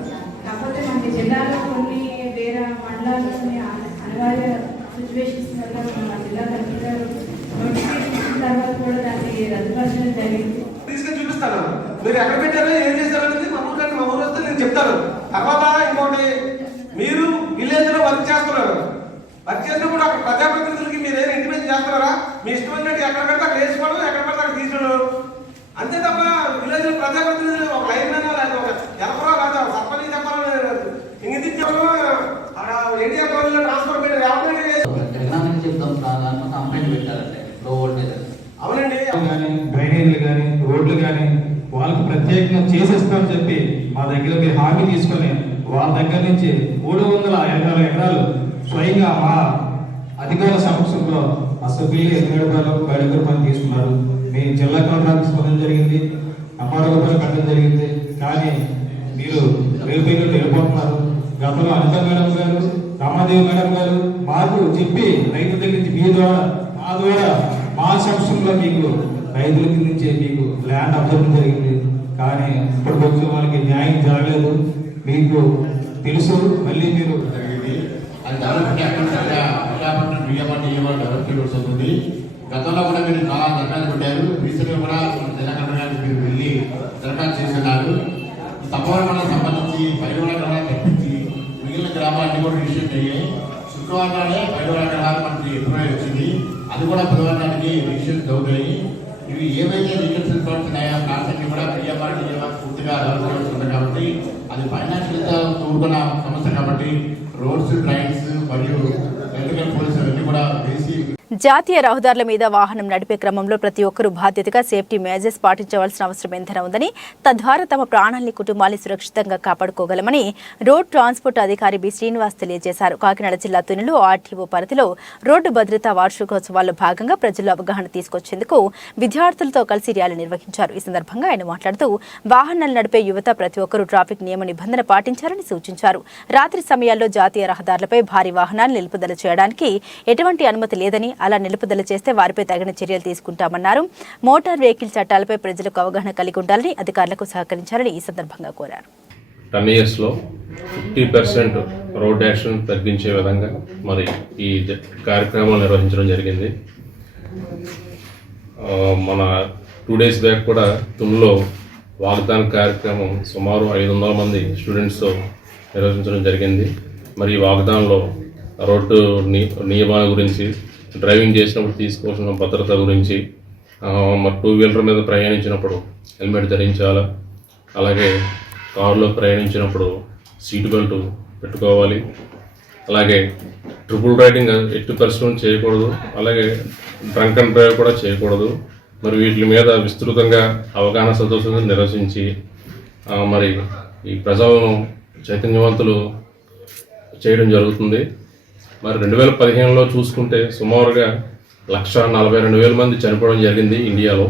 కాకపోతే మనకి జిల్లాలో కొన్ని వేరే మండలాల్లో అనివార్య సిచ్యువేషన్స్ వల్ల మన జిల్లా కలెక్టర్ గారు నోటిఫికేషన్ ఇచ్చిన తర్వాత కూడా దాన్ని రద్దుపరచడం జరిగింది. తీసుకొని చూపిస్తాను, మీరు ఎక్కడ పెట్టారో ఏం చేశారో అనేది మా ఊరు వస్తే నేను చెప్తాను. తర్వాత ఇంకోటి, మీరు విలేజ్ లో వర్క్ చేస్తున్నారు, వర్క్ చేసినప్పుడు అక్కడ ప్రజాప్రతినిధులకి మీరు ఏదైనా ఇంటిమేషన్ చేస్తున్నారా? మీ ఇష్టమైనట్టు ఎక్కడ పెడితే అక్కడ వేసుకోవడం, ఎక్కడ పెడితే అక్కడ తీసుకోవడం, అంతే తప్ప విలేజ్ లో ప్రత్యేకంగా చేసేస్తామని చెప్పి మా దగ్గర మీరు హామీ తీసుకొని వాళ్ళ దగ్గర నుంచి 354 ఎకరాలు స్వయంగా మా అధికార సమక్షంలో అసెంబ్లీలో 2 రూపాయలు తీసుకున్నారు. మీ జిల్లా కలెక్టర్ ఆఫీస్ పొందడం జరిగింది, అమ్మాడు రూపాయలు కట్టడం జరిగింది. కానీ మీరు వేరుపైన వెళ్ళిపోతున్నారు. గతంలో అనిత మేడం గారు, రామాదేవి మేడం గారు మాకు చెప్పి రైతుల దగ్గర నుంచి మీ ద్వారా మా సమక్షంలో మీకు రైతుల నుంచి మీకు ల్యాండ్ అప్పడం జరిగింది. కానీ ఇప్పటికి వచ్చే వాళ్ళకి న్యాయం జరగలేదు. మీకు తెలుసు, మళ్ళీ మీరు అది డెవలప్మెంట్ డెవలప్మెంట్ వస్తుంది. గతంలో కూడా మీరు చాలా దరఖాస్తు పెట్టారు. రీసెంట్గా కూడా జిల్లా కలెక్టర్ గారికి మీరు వెళ్ళి దరఖాస్తు చేస్తున్నారు. తప్పవరం సంబంధించి 5 గ్రామాలు తప్పించి మిగిలిన గ్రామాలన్నీ కూడా రిజిస్టర్ అయ్యాయి. శుక్రవారం నాడే 5 గ్రామాలు మనకి ఎప్పుడై వచ్చింది. అది కూడా బుధవారం నాటికి రిజిస్ట్రేషన్ అవుతాయి. ఇవి ఏవైతే రిజిస్ట్రేషన్ పడుతున్నాయో కాన్సెప్ట్ కూడా ప్రియపాటి పూర్తిగా డెవలప్ ఉంది కాబట్టి అది ఫైనాన్షియల్గా కూడుకున్న సమస్య కాబట్టి రోడ్స్, డ్రైన్స్ మరియు ఎలక్ట్రికల్ పోల్స్ అవన్నీ కూడా వేసి జాతీయ రహదారుల మీద వాహనం నడిపే క్రమంలో ప్రతి ఒక్కరూ బాధ్యతగా సేఫ్టీ మెజర్స్ పాటించవలసిన అవసరం ఎంతైనా ఉందని, తద్వారా తమ ప్రాణాలని, కుటుంబాన్ని సురక్షితంగా కాపాడుకోగలమని రోడ్ ట్రాన్స్పోర్ట్ అధికారి బి శ్రీనివాస్ తెలియజేశారు. కాకినాడ జిల్లా తునిలో ఆర్టీఓ పరిధిలో రోడ్డు భద్రతా వార్షికోత్సవాల్లో భాగంగా ప్రజల్లో అవగాహన తీసుకొచ్చేందుకు విద్యార్థులతో కలిసి ర్యాలీ నిర్వహించారు. ఈ సందర్భంగా ఆయన మాట్లాడుతూ వాహనాలు నడిపే యువత ప్రతి ఒక్కరూ ట్రాఫిక్ నియమ నిబంధన పాటించాలని సూచించారు. రాత్రి సమయాల్లో జాతీయ రహదారులపై భారీ వాహనాలు నిలుపుదల చేయడానికి ఎటువంటి అనుమతి లేదని, అలా నిలుపుదల చేస్తే వారిపై తగిన చర్యలు తీసుకుంటామన్నారు. మోటార్ వెహికల్ చట్టాలపై ప్రజలకు అవగాహన కలిగి ఉండాలని, అధికారులకు సహకరించాలని ఈ సందర్భంగా కోరారు. 10 yearsలో 50% రోడ్ యాక్షన్ తగ్గించే విధంగా మరి ఈ కార్యక్రమాలు నిర్వహించడం జరిగింది. మన 2 days బ్యాక్ కూడా తుమ్లో వాగ్దాన కార్యక్రమం సుమారు 500 మంది స్టూడెంట్స్తో నిర్వహించడం జరిగింది. మరి ఈ వాగ్దానంలో రోడ్డు నియమాల గురించి, డ్రైవింగ్ చేసినప్పుడు తీసుకోవాల్సిన భద్రత గురించి, మరి 2-wheeler మీద ప్రయాణించినప్పుడు హెల్మెట్ ధరించాలా, అలాగే కారులో ప్రయాణించినప్పుడు సీట్ బెల్ట్ పెట్టుకోవాలి, అలాగే ట్రిపుల్ రైడింగ్ ఎట్టి పరిస్థితులను చేయకూడదు, అలాగే డ్రంక్ అండ్ డ్రైవ్ కూడా చేయకూడదు. మరి వీటి మీద విస్తృతంగా అవగాహన సదస్సులు నిర్వహించి మరి ఈ ప్రజలను చైతన్యవంతులు చేయడం జరుగుతుంది. మరి 2015లో చూసుకుంటే సుమారుగా 1,42,000 మంది చనిపోవడం జరిగింది ఇండియాలో.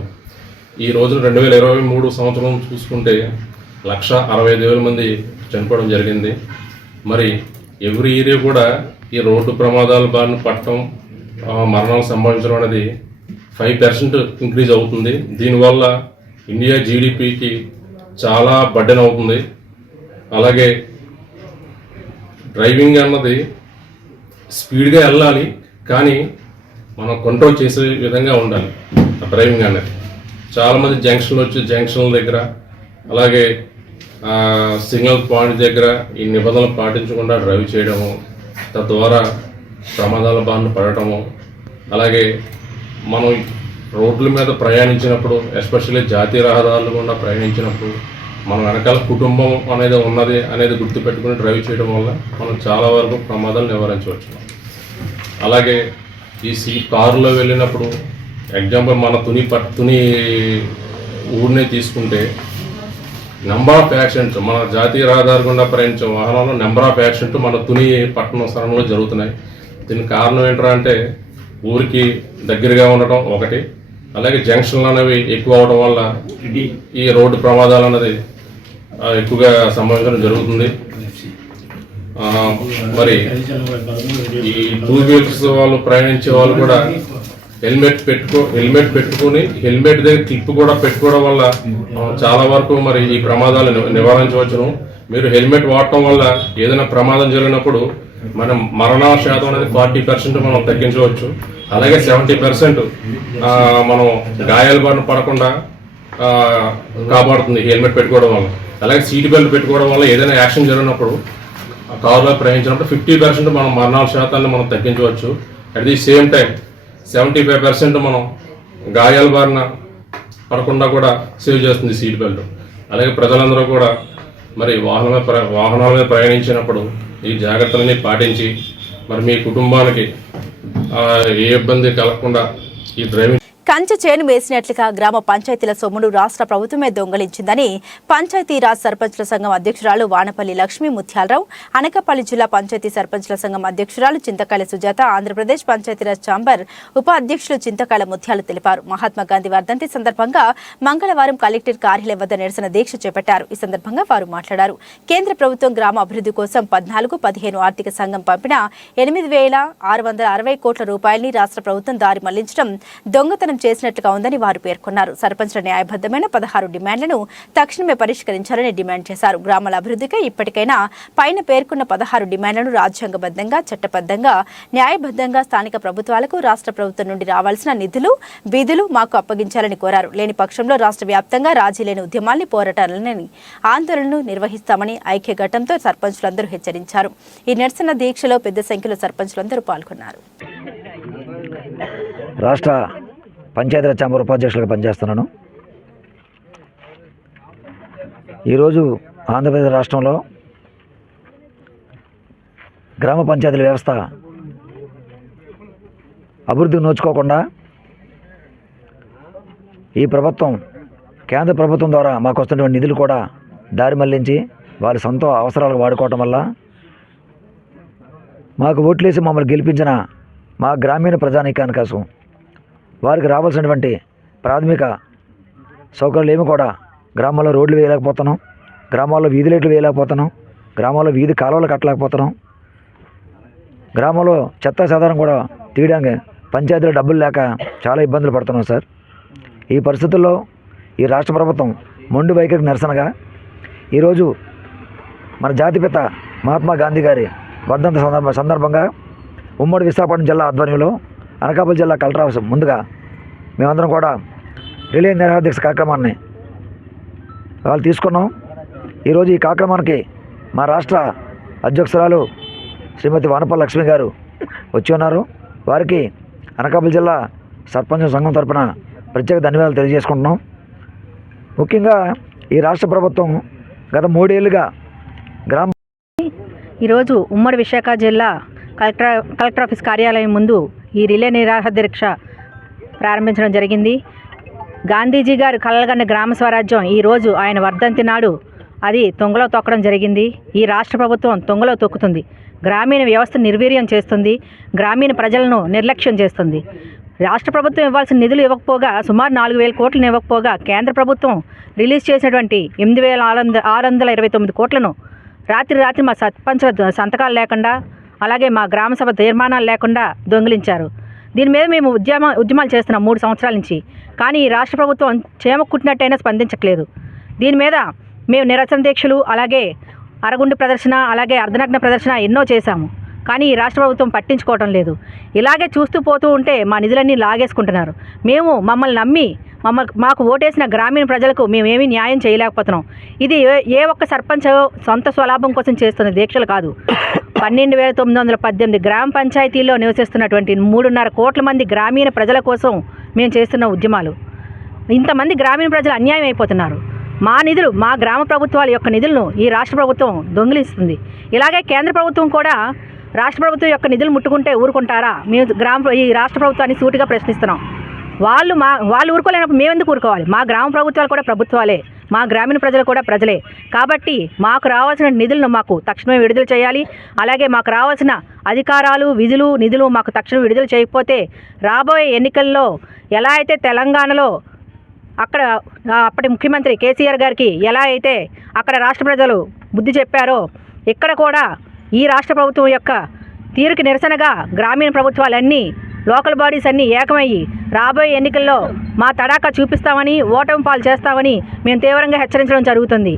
ఈ రోజున 2023 సంవత్సరం చూసుకుంటే 1,65,000 మంది చనిపోవడం జరిగింది. మరి ఎవ్రీ ఇయర్ కూడా ఈ రోడ్డు ప్రమాదాల బారిన పడటం, మరణాలు సంభవించడం అనేది 5% ఇంక్రీజ్ అవుతుంది. దీనివల్ల ఇండియా జీడిపికి చాలా బర్డెన్ అవుతుంది. అలాగే డ్రైవింగ్ అన్నది స్పీడ్గా వెళ్ళాలి, కానీ మనం కంట్రోల్ చేసే విధంగా ఉండాలి డ్రైవింగ్ అనేది. చాలామంది జంక్షన్ల దగ్గర, అలాగే సిగ్నల్ పాయింట్ దగ్గర ఈ నిబంధనలు పాటించకుండా డ్రైవ్ చేయడము, తద్వారా ప్రమాదాల బారిన పడటము, అలాగే మనం రోడ్ల మీద ప్రయాణించినప్పుడు, ఎస్పెషల్లీ జాతీయ రహదారులు గుండా ప్రయాణించినప్పుడు మన వెనకాల కుటుంబం అనేది ఉన్నది అనేది గుర్తుపెట్టుకుని డ్రైవ్ చేయడం వల్ల మనం చాలా వరకు ప్రమాదాలు నివారించవచ్చు. అలాగే ఈ కారులో వెళ్ళినప్పుడు ఎగ్జాంపుల్ మన తుని ఊరినే తీసుకుంటే నెంబర్ ఆఫ్ యాక్సిడెంట్స్, మన జాతీయ రహదారి గుండా ప్రయాణించే వాహనాల్లో నెంబర్ ఆఫ్ యాక్సిడెంట్ మన తుని పట్టణ స్థలంలో జరుగుతున్నాయి. దీనికి కారణం ఏంటంటే అంటే ఊరికి దగ్గరగా ఉండటం ఒకటి, అలాగే జంక్షన్లు అనేవి ఎక్కువ అవడం వల్ల ఈ రోడ్డు ప్రమాదాలు అనేది ఎక్కువగా సంభవించడం జరుగుతుంది. మరి ఈ 2-wheelers వాళ్ళు ప్రయాణించే వాళ్ళు కూడా హెల్మెట్ పెట్టుకుని హెల్మెట్ దగ్గర క్లిప్ కూడా పెట్టుకోవడం వల్ల చాలా వరకు మరి ఈ ప్రమాదాలు నివారించవచ్చును. మీరు హెల్మెట్ వాడటం వల్ల ఏదైనా ప్రమాదం జరిగినప్పుడు మనం మరణాల శాతం అనేది 40% మనం తగ్గించవచ్చు. అలాగే 70% మనం గాయాల బారిన పడకుండా కాపాడుతుంది హెల్మెట్ పెట్టుకోవడం వల్ల. అలాగే సీట్ బెల్ట్ పెట్టుకోవడం వల్ల ఏదైనా యాక్షన్ జరిగినప్పుడు కారులో ప్రయాణించినప్పుడు 50% మనం మరణాల శాతాన్ని మనం తగ్గించవచ్చు. అట్ ది సేమ్ టైం 75% మనం గాయాల బారిన పడకుండా కూడా సేవ్ చేస్తుంది సీట్ బెల్ట్. అలాగే ప్రజలందరూ కూడా మరి వాహనాల మీద ప్రయాణించినప్పుడు ఈ జాగ్రత్తలన్నీ పాటించి మరి మీ కుటుంబానికి ఏ ఇబ్బంది కలగకుండా ఈ డ్రైవింగ్ కంచె చేను వేసినట్లుగా గ్రామ పంచాయతీల సొమ్మును రాష్ట్ర ప్రభుత్వమే దొంగలించిందని పంచాయతీరాజ్ సర్పంచ్ల సంఘం అధ్యక్షురాలు వానపల్లి లక్ష్మీ ముత్యాలరావు, అనకాపల్లి జిల్లా పంచాయతీ సర్పంచ్ల సంఘం అధ్యక్షురాలు చింతకాయల సుజాత, ఆంధ్రప్రదేశ్ పంచాయతీరాజ్ ఛాంబర్ ఉప అధ్యక్షులు చింతకాయల ముత్యాలు తెలిపారు. మహాత్మా గాంధీ వర్ధంతి సందర్భంగా మంగళవారం కలెక్టర్ కార్యాలయం వద్ద నిరసన దీక్ష చేపట్టారు. ఈ సందర్భంగా వారు మాట్లాడారు. కేంద్ర ప్రభుత్వం గ్రామ అభివృద్ధి కోసం 14-15 ఆర్థిక సంఘం పంపిన 8,660 కోట్ల రూపాయలని రాష్ట్ర ప్రభుత్వం దారి మళ్లించడం దొంగతనం చేసినట్లుగా ఉందని వారు పేర్కొన్నారు. సర్పంచ్ల న్యాయబద్ధమైన 16 డిమాండ్లను తక్షణమే పరిష్కరించాలని డిమాండ్ చేశారు. గ్రామాల అభివృద్ధికి ఇప్పటికైనా పైన పేర్కొన్న 16 డిమాండ్లను రాజ్యాంగబద్ధంగా, చట్టబద్ధంగా, న్యాయబద్ధంగా స్థానిక ప్రభుత్వాలకు రాష్ట్ర ప్రభుత్వం నుండి రావాల్సిన నిధులు, విధులు మాకు అప్పగించాలని కోరారు. లేని పక్షంలో రాష్ట్ర వ్యాప్తంగా రాజీ లేని ఉద్యమాల్ని, పోరాటాలని, ఆందోళనలు నిర్వహిస్తామని ఐక్యఘటంతో సర్పంచులందరూ హెచ్చరించారు. ఈ నిరసన దీక్షలో పెద్ద సంఖ్యలో సర్పంచులందరూ పాల్గొన్నారు. రాష్ట్ర పంచాయతీరాజ్ ఛాంబర్ ఉపాధ్యక్షులుగా పనిచేస్తున్నాను. ఈరోజు ఆంధ్రప్రదేశ్ రాష్ట్రంలో గ్రామ పంచాయతీల వ్యవస్థ అభివృద్ధికి నోచుకోకుండా ఈ ప్రభుత్వం, కేంద్ర ప్రభుత్వం ద్వారా మాకు వస్తున్నటువంటి నిధులు కూడా దారి మళ్లించి వారి సొంత అవసరాలకు వాడుకోవటం వల్ల మాకు ఓట్లేసి మమ్మల్ని గెలిపించిన మా గ్రామీణ ప్రజానీకాని కోసం వారికి రావాల్సినటువంటి ప్రాథమిక సౌకర్యాలు ఏమి కూడా గ్రామాల్లో రోడ్లు వేయలేకపోతున్నాం, గ్రామాల్లో వీధి లైట్లు వేయలేకపోతున్నాం, గ్రామాల్లో వీధి కాలువలు కట్టలేకపోతున్నాం, గ్రామంలో చెత్త చెదారం కూడా తీయడానికి పంచాయతీలో డబ్బులు లేక చాలా ఇబ్బందులు పడుతున్నాం సార్. ఈ పరిస్థితుల్లో ఈ రాష్ట్ర ప్రభుత్వం మొండి వైఖరికి నిరసనగా ఈరోజు మన జాతిపిత మహాత్మా గాంధీ గారి వర్ధంతి సందర్భంగా ఉమ్మడి విశాఖపట్నం జిల్లా ఆధ్వర్యంలో అనకాపల్లి జిల్లా కలెక్టర్ ఆఫీస్ ముందుగా మేమందరం కూడా రిలే నిరాహార కార్యక్రమాన్ని వాళ్ళు తీసుకున్నాం. ఈరోజు ఈ కార్యక్రమానికి మా రాష్ట్ర అధ్యక్షురాలు శ్రీమతి వానపల్లి లక్ష్మి గారు వచ్చి ఉన్నారు. వారికి అనకాపల్లి జిల్లా సర్పంచ్ సంఘం తరపున ప్రత్యేక ధన్యవాదాలు తెలియజేసుకుంటున్నాం. ముఖ్యంగా ఈ రాష్ట్ర ప్రభుత్వం గత 3 ఏళ్లుగా ఈరోజు ఉమ్మడి విశాఖ జిల్లా కలెక్టర్ ఆఫీస్ కార్యాలయం ముందు ఈ రిలే నిరాహార దీక్ష ప్రారంభించడం జరిగింది. గాంధీజీ గారు కలలుగన్న గ్రామ స్వరాజ్యం ఈరోజు ఆయన వర్ధంతి నాడు అది తొంగలో తొక్కడం జరిగింది. ఈ రాష్ట్ర ప్రభుత్వం తొంగలో తొక్కుతుంది, గ్రామీణ వ్యవస్థను నిర్వీర్యం చేస్తుంది, గ్రామీణ ప్రజలను నిర్లక్ష్యం చేస్తుంది. రాష్ట్ర ప్రభుత్వం ఇవ్వాల్సిన నిధులు ఇవ్వకపోగా, సుమారు 4,000 కోట్లను ఇవ్వకపోగా కేంద్ర ప్రభుత్వం రిలీజ్ చేసినటువంటి 8,629 కోట్లను రాత్రి మా సర్పంచుల సంతకాలు లేకుండా, అలాగే మా గ్రామ సభ తీర్మానాలు లేకుండా దొంగిలించారు. దీని మీద మేము ఉద్యమాలు చేస్తున్నాం 3 సంవత్సరాల నుంచి. కానీ ఈ రాష్ట్ర ప్రభుత్వం చేమ కుట్టినట్టయినా స్పందించట్లేదు. దీని మీద మేము నిరసన దీక్షలు, అలాగే అరగుండు ప్రదర్శన, అలాగే అర్ధనగ్న ప్రదర్శన ఎన్నో చేశాము. కానీ ఈ రాష్ట్ర ప్రభుత్వం పట్టించుకోవటం లేదు. ఇలాగే చూస్తూ పోతూ ఉంటే మా నిధులన్నీ లాగేసుకుంటున్నారు. మమ్మల్ని నమ్మి మాకు ఓటేసిన గ్రామీణ ప్రజలకు మేమేమీ న్యాయం చేయలేకపోతున్నాం. ఇది ఏ ఒక్క సర్పంచ్ సొంత స్వలాభం కోసం చేస్తున్న దీక్షలు కాదు. 12,918 గ్రామ పంచాయతీల్లో నివసిస్తున్నటువంటి 3.5 కోట్ల మంది గ్రామీణ ప్రజల కోసం మేము చేస్తున్న ఉద్యమాలు. ఇంతమంది గ్రామీణ ప్రజలు అన్యాయం అయిపోతున్నారు. మా నిధులు, మా గ్రామ ప్రభుత్వాల యొక్క నిధులను ఈ రాష్ట్ర ప్రభుత్వం దొంగిలిస్తుంది. ఇలాగే కేంద్ర ప్రభుత్వం కూడా రాష్ట్ర ప్రభుత్వం యొక్క నిధులు ముట్టుకుంటే ఊరుకుంటారా? మేము ఈ రాష్ట్ర ప్రభుత్వాన్ని సూటిగా ప్రశ్నిస్తున్నాం. వాళ్ళు ఊరుకోలేనప్పుడు మేమెందుకు ఊరుకోవాలి? మా గ్రామ ప్రభుత్వాలు కూడా ప్రభుత్వాలే, మా గ్రామీణ ప్రజలు కూడా ప్రజలే. కాబట్టి మాకు రావాల్సిన నిధులను మాకు తక్షణమే విడుదల చేయాలి. అలాగే మాకు రావాల్సిన అధికారాలు, విధులు, నిధులు మాకు తక్షణం విడుదల చేయకపోతే రాబోయే ఎన్నికల్లో ఎలా అయితే తెలంగాణలో అప్పటి ముఖ్యమంత్రి కేసీఆర్ గారికి ఎలా అయితే అక్కడ రాష్ట్ర ప్రజలు బుద్ధి చెప్పారో, ఇక్కడ కూడా ఈ రాష్ట్ర ప్రభుత్వం యొక్క తీరుకి నిరసనగా గ్రామీణ ప్రభుత్వాలన్నీ, లోకల్ బాడీస్ అన్నీ ఏకమయ్యి రాబోయే ఎన్నికల్లో మా తడాకా చూపిస్తామని, ఓటమి పాలు చేస్తామని మేము తీవ్రంగా హెచ్చరించడం జరుగుతుంది.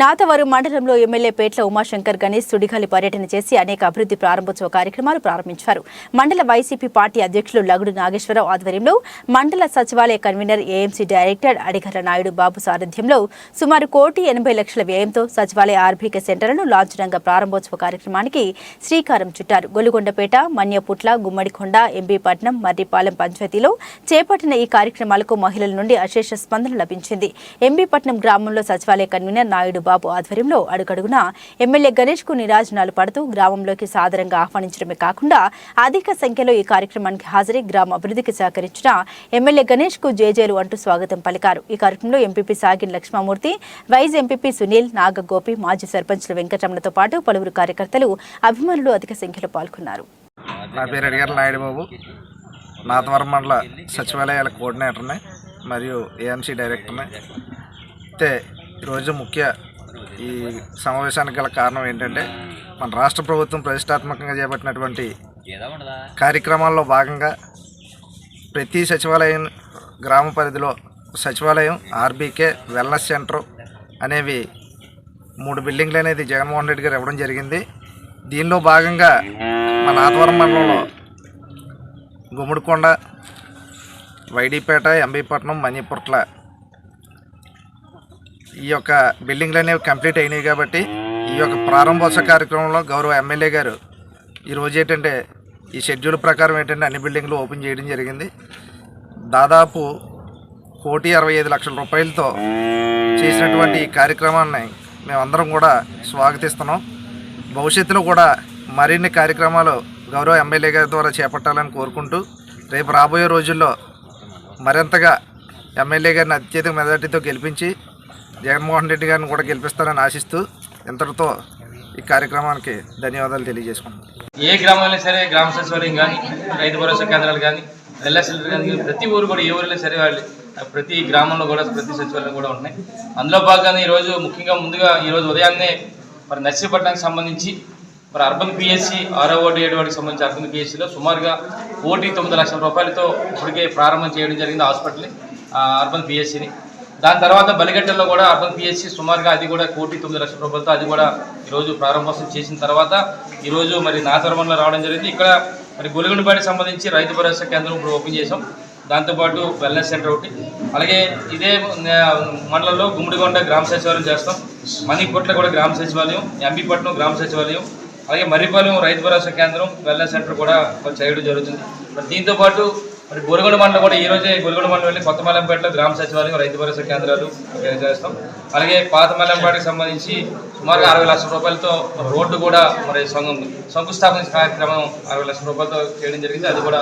నాతవరు మండలంలో ఎమ్మెల్యే పేట్ల ఉమాశంకర్ గణేష్ సుడిగాలి పర్యటన చేసి అనేక అభివృద్ధి ప్రారంభోత్సవ కార్యక్రమాలు ప్రారంభించారు. మండల వైసీపీ పార్టీ అధ్యక్షులు లగుడు నాగేశ్వరరావు ఆధ్వర్యంలో మండల సచివాలయ convener AMC director Adigarla Naidu Babu సారథ్యంలో సుమారు 1,80,00,000 వ్యయంతో సచివాలయ ఆర్బీకే సెంటర్లను లాంఛనంగా ప్రారంభోత్సవ కార్యక్రమానికి శ్రీకారం చుట్టారు. గొలుగొండపేట, మన్యపుట్ల, గుమ్మడికొండ, ఎంబీపట్నం, మర్రిపాలెం పంచాయతీలో చేపట్టిన ఈ కార్యక్రమాలకు మహిళల నుండి అశేష స్పందన లభించింది. ఎంబీపట్నం గ్రామంలో సచివాలయ కన్వీనర్ నాయుడు బాబు ఆధ్వర్యంలో అడుగడుగునా ఎమ్మెల్యే గణేష్ కు నీరాజనాలు పడుతూ గ్రామంలోకి సాదరంగా ఆహ్వానించడమే కాకుండా అధిక సంఖ్యలో ఈ కార్యక్రమానికి హాజరై గ్రామ అభివృద్ధికి సహకరించిన ఎమ్మెల్యే గణేష్ కు జేజేలు అంటూ స్వాగతం పలికారు. ఈ కార్యక్రమంలో MPP సాగిన్ లక్ష్మమూర్తి, vice MPP Sunil, Nagagopi, మాజీ సర్పంచ్లు వెంకటరమణతో పాటు పలువురు కార్యకర్తలు, అభిమానులు అధిక సంఖ్యలో పాల్గొన్నారు. నా పేరు అడిగారు నాయుడు బాబు, నాతవరం మండల సచివాలయాల కోఆర్డినేటర్ని మరియు ఏఎంసీ డైరెక్టర్ని. అయితే ఈరోజు ముఖ్య ఈ సమావేశానికి గల కారణం ఏంటంటే మన రాష్ట్ర ప్రభుత్వం ప్రతిష్టాత్మకంగా చేపట్టినటువంటి కార్యక్రమాల్లో భాగంగా ప్రతి సచివాలయం గ్రామ పరిధిలో సచివాలయం, ఆర్బీకే, వెల్నెస్ సెంటర్ అనేవి 3 బిల్డింగ్లు అనేది జగన్మోహన్ రెడ్డి గారు ఇవ్వడం జరిగింది. దీనిలో భాగంగా మన ఆత్వరం మండలంలో గుమ్మడికొండ, వైడీపేట, ఎంబీపట్నం, మణిపుట్ల ఈ యొక్క బిల్డింగ్లు అనేవి కంప్లీట్ అయినాయి. కాబట్టి ఈ యొక్క ప్రారంభోత్సవ కార్యక్రమంలో గౌరవ ఎమ్మెల్యే గారు ఈరోజు ఏంటంటే ఈ షెడ్యూల్ ప్రకారం ఏంటంటే అన్ని బిల్డింగ్లు ఓపెన్ చేయడం జరిగింది. దాదాపు 1,65,00,000 రూపాయలతో చేసినటువంటి ఈ కార్యక్రమాన్ని మేమందరం కూడా స్వాగతిస్తున్నాం. భవిష్యత్తులో కూడా మరిన్ని కార్యక్రమాలు గౌరవ ఎమ్మెల్యే గారి ద్వారా చేపట్టాలని కోరుకుంటూ రేపు రాబోయే రోజుల్లో మరింతగా ఎమ్మెల్యే గారిని అత్యధిక మెజార్టీతో గెలిపించి జగన్మోహన్ రెడ్డి గారిని కూడా గెలిపిస్తారని ఆశిస్తూ ఇంతటితో ఈ కార్యక్రమానికి ధన్యవాదాలు తెలియజేసుకుంటున్నాం. ఏ గ్రామంలో సరే గ్రామ సచివాలయం కానీ, రైతు భరోసా కేంద్రాలు కానీ, ఎల్ఎస్ఎల్ కానీ ప్రతి ఊరు కూడా ఏ ఊరిలో సరే వాళ్ళు ప్రతి గ్రామంలో కూడా ప్రతి సచివాలయం కూడా ఉన్నాయి. అందులో భాగంగా ఈరోజు ముఖ్యంగా ముందుగా ఈరోజు ఉదయాన్నే మరి నర్సీపట్నానికి సంబంధించి మరి అర్బన్ పిఎస్సి 6వ వార్డు 7వ వార్డుకి సంబంధించి అర్బన్ పిఎస్సిలో సుమారుగా 1,9,00,000 రూపాయలతో ఇప్పటికే ప్రారంభం చేయడం జరిగింది హాస్పిటల్ని, అర్బన్ పిఎస్సిని. దాని తర్వాత బలిగట్టల్లో కూడా అర్బన్ పిఎస్సి సుమారుగా అది కూడా 1,9,00,000 రూపాయలతో అది కూడా ఈరోజు ప్రారంభోత్సవం చేసిన తర్వాత ఈరోజు మరి నాతవరంలో రావడం జరిగింది. ఇక్కడ మరి గొలుగుండిపాటికి సంబంధించి రైతు భరోసా కేంద్రం ఇప్పుడు ఓపెన్ చేసాం. దాంతోపాటు వెల్నెస్ సెంటర్ ఒకటి, అలాగే ఇదే మండలంలో గుమ్మడికొండ గ్రామ సచివాలయం చేస్తాం, మణిపుట్ల కూడా గ్రామ సచివాలయం, ఎంబీపట్నం గ్రామ సచివాలయం, అలాగే మర్రిపాలెం రైతు భరోసా కేంద్రం, వెల్నెస్ సెంటర్ కూడా చేయడం జరుగుతుంది. మరి దీంతోపాటు మరి గొలుగొండ మండలం కూడా ఈరోజే గొలుగొండ మండలం వెళ్ళి కొత్త మల్లంపేటలో గ్రామ సచివాలయం, రైతు భరోసా కేంద్రాలు చేస్తాం. అలాగే పాత మల్లంపేటకి సంబంధించి సుమారుగా 60 లక్షల రూపాయలతో రోడ్డు కూడా మరి శంకుస్థాపన కార్యక్రమం 60 లక్షల రూపాయలతో చేయడం జరిగింది, అది కూడా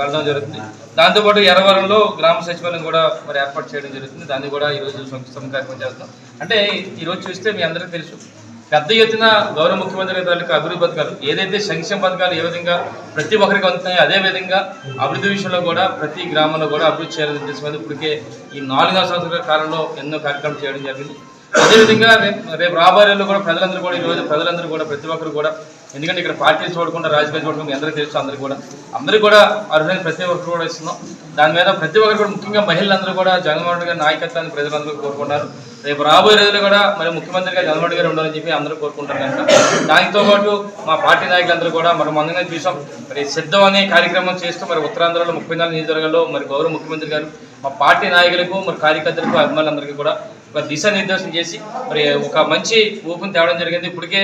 వెళ్ళడం జరుగుతుంది. దాంతోపాటు ఎర్రవరంలో గ్రామ సచివాలయం కూడా మరి ఏర్పాటు చేయడం జరుగుతుంది, దాన్ని కూడా ఈరోజు శంకుస్థాపన కార్యక్రమం చేస్తాం. అంటే ఈరోజు చూస్తే మీ అందరికీ తెలుసు పెద్ద ఎత్తున గౌరవ ముఖ్యమంత్రి గారి అభివృద్ధి పథకాలు ఏదైతే సంక్షేమ పథకాలు ఏ విధంగా ప్రతి ఒక్కరికి అందుతున్నాయో అదేవిధంగా అభివృద్ధి విషయంలో కూడా ప్రతి గ్రామంలో కూడా అభివృద్ధి చేయాలని ఉద్దేశం ఇప్పటికే ఈ 4 సంవత్సరాల కాలంలో ఎన్నో కార్యక్రమాలు చేయడం జరిగింది. అదేవిధంగా రేపు రాబోయేలో కూడా ప్రజలందరూ కూడా ఈరోజు ప్రజలందరూ కూడా ప్రతి ఒక్కరు కూడా, ఎందుకంటే ఇక్కడ పార్టీలు చూడకుండా రాజకీయాలు చూడకుండా అందరికీ తెలుసు, అందరికీ కూడా అర్హులైన ప్రతి ఒక్కరు కూడా ఇస్తున్నాం. దాని మీద ప్రతి ఒక్కరు కూడా ముఖ్యంగా మహిళలందరూ కూడా జగన్మోహన్ రెడ్డి గారి నాయకత్వాన్ని ప్రజలందరూ కోరుకున్నారు. రేపు రాబోయే రోజుల్లో కూడా మరి ముఖ్యమంత్రిగా జగన్మోహన్ రెడ్డి గారు ఉండాలని చెప్పి అందరూ కోరుకుంటారు కనుక దానితో పాటు మా పార్టీ నాయకులందరూ కూడా మరి ముందుగా చూసాం మరి సిద్ధం అనే కార్యక్రమం చేస్తూ మరి ఉత్తరాంధ్రలో 34 నియోజకవర్గాల్లో మరి గౌరవ ముఖ్యమంత్రి గారు మా పార్టీ నాయకులకు మరి కార్యకర్తలకు అభిమానులందరికీ కూడా దిశానిర్దేశం చేసి మరి ఒక మంచి ఊపును తేవడం జరిగింది. ఇప్పటికే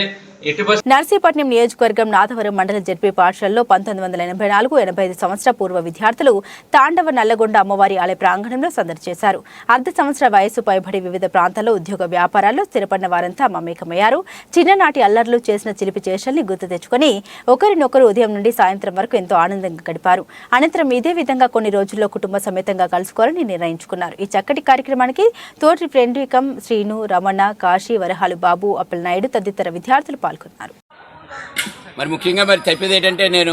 నర్సీపట్నం నియోజకవర్గం నాథవరం మండల జెడ్పీ పాఠశాలలో 1984-85 సంవత్సర పూర్వ విద్యార్థులు తాండవ నల్లగొండ అమ్మవారి ఆలయ ప్రాంగణంలో సందడి చేశారు. అర్ధ సంవత్సర వయసు పైబడి వివిధ ప్రాంతాల్లో ఉద్యోగ వ్యాపారాల్లో స్థిరపడిన వారంతా మమేకమయ్యారు. చిన్ననాటి అల్లర్లు చేసిన చిలిపి చేష్టల్ని గుర్తు తెచ్చుకొని ఒకరినొకరు ఉదయం నుండి సాయంత్రం వరకు ఎంతో ఆనందంగా గడిపారు. అనంతరం ఇదే విధంగా కొన్ని రోజుల్లో కుటుంబ సమేతంగా కలుసుకోవాలని నిర్ణయించుకున్నారు. ఈ చక్కటి కార్యక్రమానికి తోటి ఫ్రెండ్వికం శ్రీను, రమణ, కాశీ, వరహాలు బాబు, అప్పలనాయుడు తదితర విద్యార్థులు పాల్గొన్నారు. మరి ముఖ్యంగా మరి చెప్పేది ఏంటంటే నేను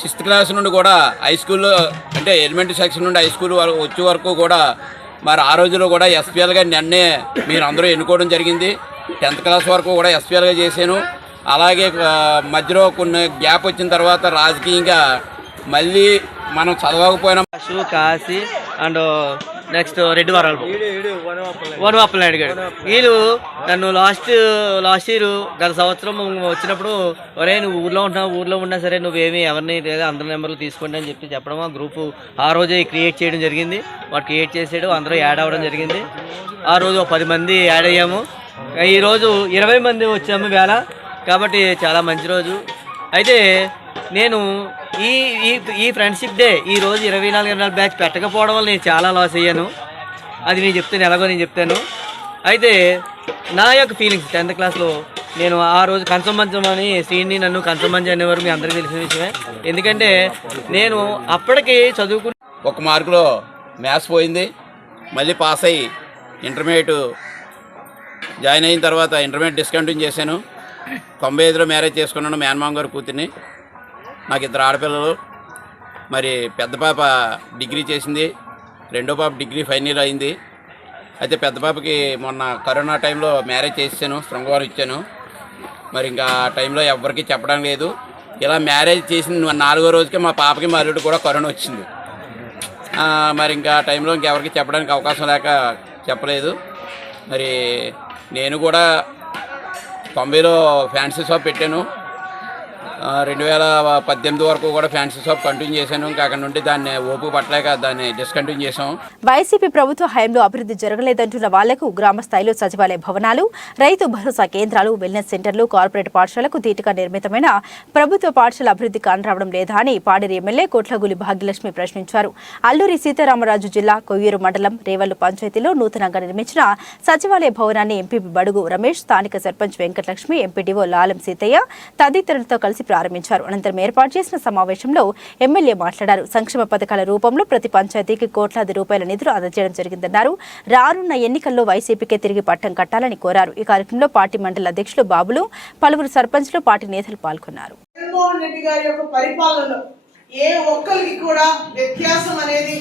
6th క్లాస్ నుండి కూడా హై స్కూల్లో అంటే ఎలిమెంటరీ సెక్షన్ నుండి హై స్కూల్ వచ్చే వరకు కూడా మరి ఆ రోజుల్లో కూడా ఎస్పీఎల్గా నన్నే మీరు అందరూ ఎన్నుకోవడం జరిగింది. 10th క్లాస్ వరకు కూడా ఎస్పీఎల్గా చేశాను. అలాగే మధ్యలో కొన్ని గ్యాప్ వచ్చిన తర్వాత రాజకీయంగా మళ్ళీ మనం చదవకపోయినా కాశీ అండ్ నెక్స్ట్ రెడ్డి వరాలు వనవాపలనాయుడు గారు వీళ్ళు నన్ను లాస్ట్ ఇయర్ గత సంవత్సరం వచ్చినప్పుడు ఒరే నువ్వు ఊర్లో ఉన్నా సరే నువ్వేమి ఎవరిని లేదా అందరి నెంబర్లు తీసుకోండి అని చెప్పడం ఆ గ్రూపు ఆ రోజే క్రియేట్ చేయడం జరిగింది. వాడు క్రియేట్ చేసాడు, అందరూ యాడ్ అవ్వడం జరిగింది. ఆ రోజు 10 మంది యాడ్ అయ్యాము. ఈరోజు 20 మంది వచ్చాము వేళ, కాబట్టి చాలా మంచి రోజు. అయితే నేను ఈ ఫ్రెండ్షిప్ డే ఈరోజు 24 బ్యాచ్ పెట్టకపోవడం వల్ల నేను చాలా లాస్ అయ్యాను. అది నేను చెప్తాను, ఎలాగో నేను చెప్తాను. అయితే నా యొక్క ఫీలింగ్స్ 10th క్లాస్లో నేను ఆ రోజు కంచమంచం అని శ్రీని నన్ను కంచమంచం అనేవారు మీ అందరికీ తెలిసిన విషయమే. ఎందుకంటే నేను అప్పటికి చదువుకుని 1 మార్కులో మ్యాథ్స్ పోయింది. మళ్ళీ పాస్ అయ్యి ఇంటర్మీడియట్ జాయిన్ అయిన తర్వాత ఇంటర్మీడియట్ డిస్కంటిన్యూ చేశాను. 95లో మ్యారేజ్ చేసుకున్నాను మేనమామ గారు కూతుర్ని. నాకు 2 ఆడపిల్లలు. మరి పెద్ద పాప డిగ్రీ చేసింది, రెండో పాప డిగ్రీ ఫైనల్ ఇయర్ అయింది. అయితే పెద్ద పాపకి మొన్న కరోనా టైంలో మ్యారేజ్ చేసాను, శృంగవరం ఇచ్చాను. మరి ఇంకా ఆ టైంలో ఎవరికి చెప్పడం లేదు. ఇలా మ్యారేజ్ చేసిన 4వ రోజుకే మా పాపకి మా అల్లుడు కూడా కరోనా వచ్చింది. మరి ఇంకా ఆ టైంలో ఇంకెవరికి చెప్పడానికి అవకాశం లేక చెప్పలేదు. మరి నేను కూడా 90లో ఫ్యాన్సీ షాప్ పెట్టాను. 2018 వరకు కూడా ఫ్యాన్సీ షాప్ కంటిన్యూ చేశాను. ఇంకా అక్కడ నుండి దాన్ని ఓపు పట్టలేక దాన్ని డిస్కంటిన్యూ చేసాం. వైసీపీ ప్రభుత్వ హయాంలో అభివృద్ధి జరగలేదంటున్న వాళ్లకు గ్రామ స్థాయిలో సచివాలయ భవనాలు, రైతు భరోసా కేంద్రాలు, వెల్నెస్ సెంటర్లు, కార్పొరేట్ పాఠశాలకు ధీటుగా నిర్మితమైన ప్రభుత్వ పాఠశాల అభివృద్ధి కానరావడం లేదా అని పాడేరు ఎమ్మెల్యే కోట్లగూలి భాగ్యలక్ష్మి ప్రశ్నించారు. అల్లూరి సీతారామరాజు జిల్లా కొయ్యూరు మండలం రేవల్లు పంచాయతీలో నూతనంగా నిర్మించిన సచివాలయ భవనాన్ని ఎంపీ బడుగు రమేష్, స్థానిక సర్పంచ్ వెంకటలక్ష్మి, ఎంపీడీఓ లాలం సీతయ్య తదితరులతో కలిసి ప్రారంభించారు. అనంతరం ఏర్పాటు చేసిన సమావేశంలో ఎమ్మెల్యే మాట్లాడారు. సంక్షేమ పథకాల రూపంలో ప్రతి పంచాయతీకి కోట్లాది రూపాయల నిధులు అందజేయడం జరిగిందన్నారు. రానున్న ఎన్నికల్లో వైసీపీకే తిరిగి పట్టం కట్టాలని కోరారు. ఈ కార్యక్రమంలో పార్టీ మండల అధ్యక్షులు బాబులు, పలువురు సర్పంచ్లు, పార్టీ నేతలు పాల్గొన్నారు. జగన్మోహన్ రెడ్డి గారి యొక్క పరిపాలనలో ఏ ఒక్కరికి కూడా వ్యత్యాసం అనేది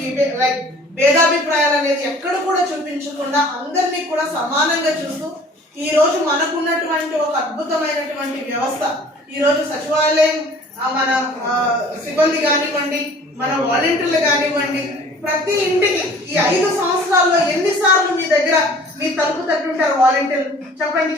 భేదాభిప్రాయాలు అనేది ఎక్కడ కూడా చూపించకుండా అందరినీ కూడా సమానంగా చూస్తూ ఈ రోజు మనకున్నటువంటి ఒక అద్భుతమైనటువంటి వ్యవస్థ, ఈ రోజు సచివాలయం మన సిబ్బంది కానివ్వండి, మన వాలంటీర్లు కానివ్వండి, ప్రతి ఇంటికి ఈ 5 సంవత్సరాల్లో ఎన్నిసార్లు మీ దగ్గర మీ తలుపు తట్టుంటారు వాలంటీర్లు చెప్పండి.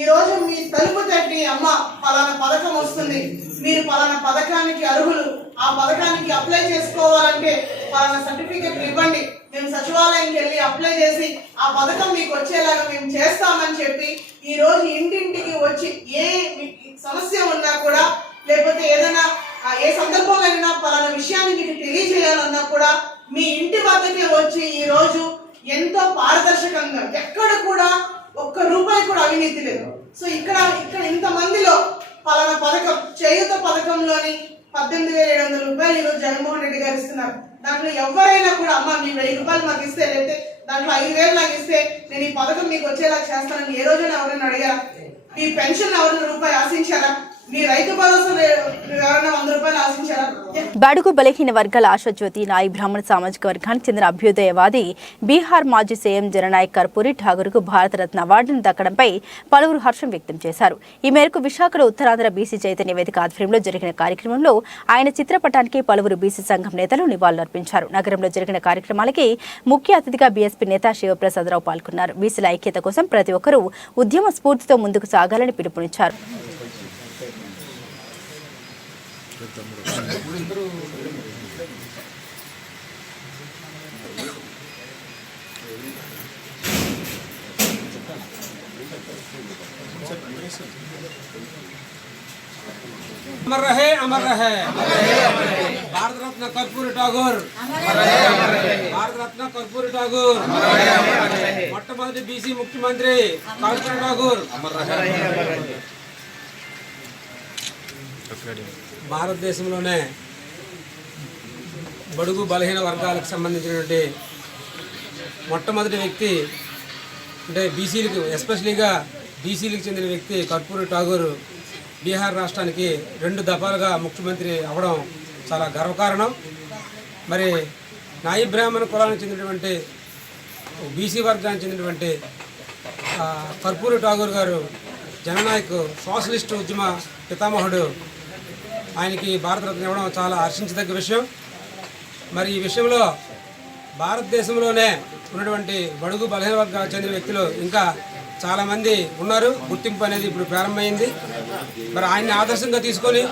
ఈ రోజు మీ తలుపు తట్టి అమ్మ పలానా పథకం వస్తుంది, మీరు పలానా పథకానికి అర్హులు, ఆ పథకానికి అప్లై చేసుకోవాలంటే పలానా సర్టిఫికెట్ ఇవ్వండి, మేము సచివాలయంకి వెళ్ళి అప్లై చేసి ఆ పథకం మీకు వచ్చేలాగా మేము చేస్తామని చెప్పి ఈ రోజు ఇంటింటికి వచ్చి ఏ సమస్య ఉన్నా కూడా, లేకపోతే ఏదైనా ఏ సందర్భంలో అయినా పలానా విషయాన్ని మీకు తెలియజేయాలన్నా కూడా మీ ఇంటి వద్దకే వచ్చి ఈ రోజు ఎంతో పారదర్శకంగా ఎక్కడ కూడా ₹1 కూడా అవినీతి లేదు. సో ఇక్కడ ఇంతమందిలో పలానా పథకం చేయూత పథకంలోని 18,700 రూపాయలు ఈరోజు జగన్మోహన్ రెడ్డి గారు ఇస్తున్నారు. దాంట్లో ఎవరైనా కూడా అమ్మ మీ ₹1000 మాకు ఇస్తే, లేకపోతే దాంట్లో 5,000 నాకు ఇస్తే నేను ఈ పథకం మీకు వచ్చేలా చేస్తానని ఏ రోజైనా ఎవరైనా అడిగారా? మీ పెన్షన్ ఎవరైనా రూపాయి ఆశించారా? మీ రైతు భరోసా ఎవరైనా ₹100 ఆశించారా? బడుగు బలహీన వర్గాల ఆశాజ్యోతి నాయి బ్రాహ్మణ సామాజిక వర్గానికి చెందిన అభ్యుదయవాది బీహార్ మాజీ సీఎం జననాయక్ కర్పూరి ఠాగూర్కు భారతరత్న అవార్డును దక్కడంపై పలువురు హర్షం వ్యక్తం చేశారు. ఈ మేరకు విశాఖలో ఉత్తరాంధ్ర బీసీ చైతన్య వేదిక ఆధ్వర్యంలో జరిగిన కార్యక్రమంలో ఆయన చిత్రపటానికి పలువురు బీసీ సంఘం నేతలు నివాళులర్పించారు. నగరంలో జరిగిన కార్యక్రమాలకి ముఖ్య అతిథిగా బీఎస్పీ నేత శివప్రసాదరావు పాల్గొన్నారు. బీసీల ఐక్యత కోసం ప్రతి ఒక్కరూ ఉద్యమ స్ఫూర్తితో ముందుకు సాగాలని పిలుపునిచ్చారు. अमर रहे भारत रत्न कर्पूरी ठाकुर, भारत रत्न कर्पूरी ठाकुर, మొట్టమొదటి బీసీ ముఖ్యమంత్రి కర్పూరి ఠాకూర్. భారతదేశంలోనే బడుగు బలహీన వర్గాలకు సంబంధించినటువంటి మొట్టమొదటి వ్యక్తి, అంటే బీసీలకు ఎస్పెషలీగా బీసీలకు చెందిన వ్యక్తి కర్పూరి ఠాకూర్ బీహార్ రాష్ట్రానికి 2 దఫాలుగా ముఖ్యమంత్రి అవ్వడం చాలా గర్వకారణం. మరి నాయి బ్రాహ్మణ కులానికి చెందినటువంటి బీసీ వర్గానికి చెందినటువంటి కర్పూరి ఠాకూర్ గారు జననాయక్ సోషలిస్ట్ ఉద్యమ పితామహుడు, ఆయనకి భారతరత్న ఇవ్వడం చాలా హర్షించదగ్గ విషయం. మరి ఈ విషయంలో భారతదేశంలోనే ఉన్నటువంటి బడుగు బలహీన వర్గాలకు చెందిన వ్యక్తులు ఇంకా చాలామంది ఉన్నారు. గుర్తింపు అనేది ఇప్పుడు ప్రారంభమైంది. మరి ఆయన్ని ఆదర్శంగా తీసుకొని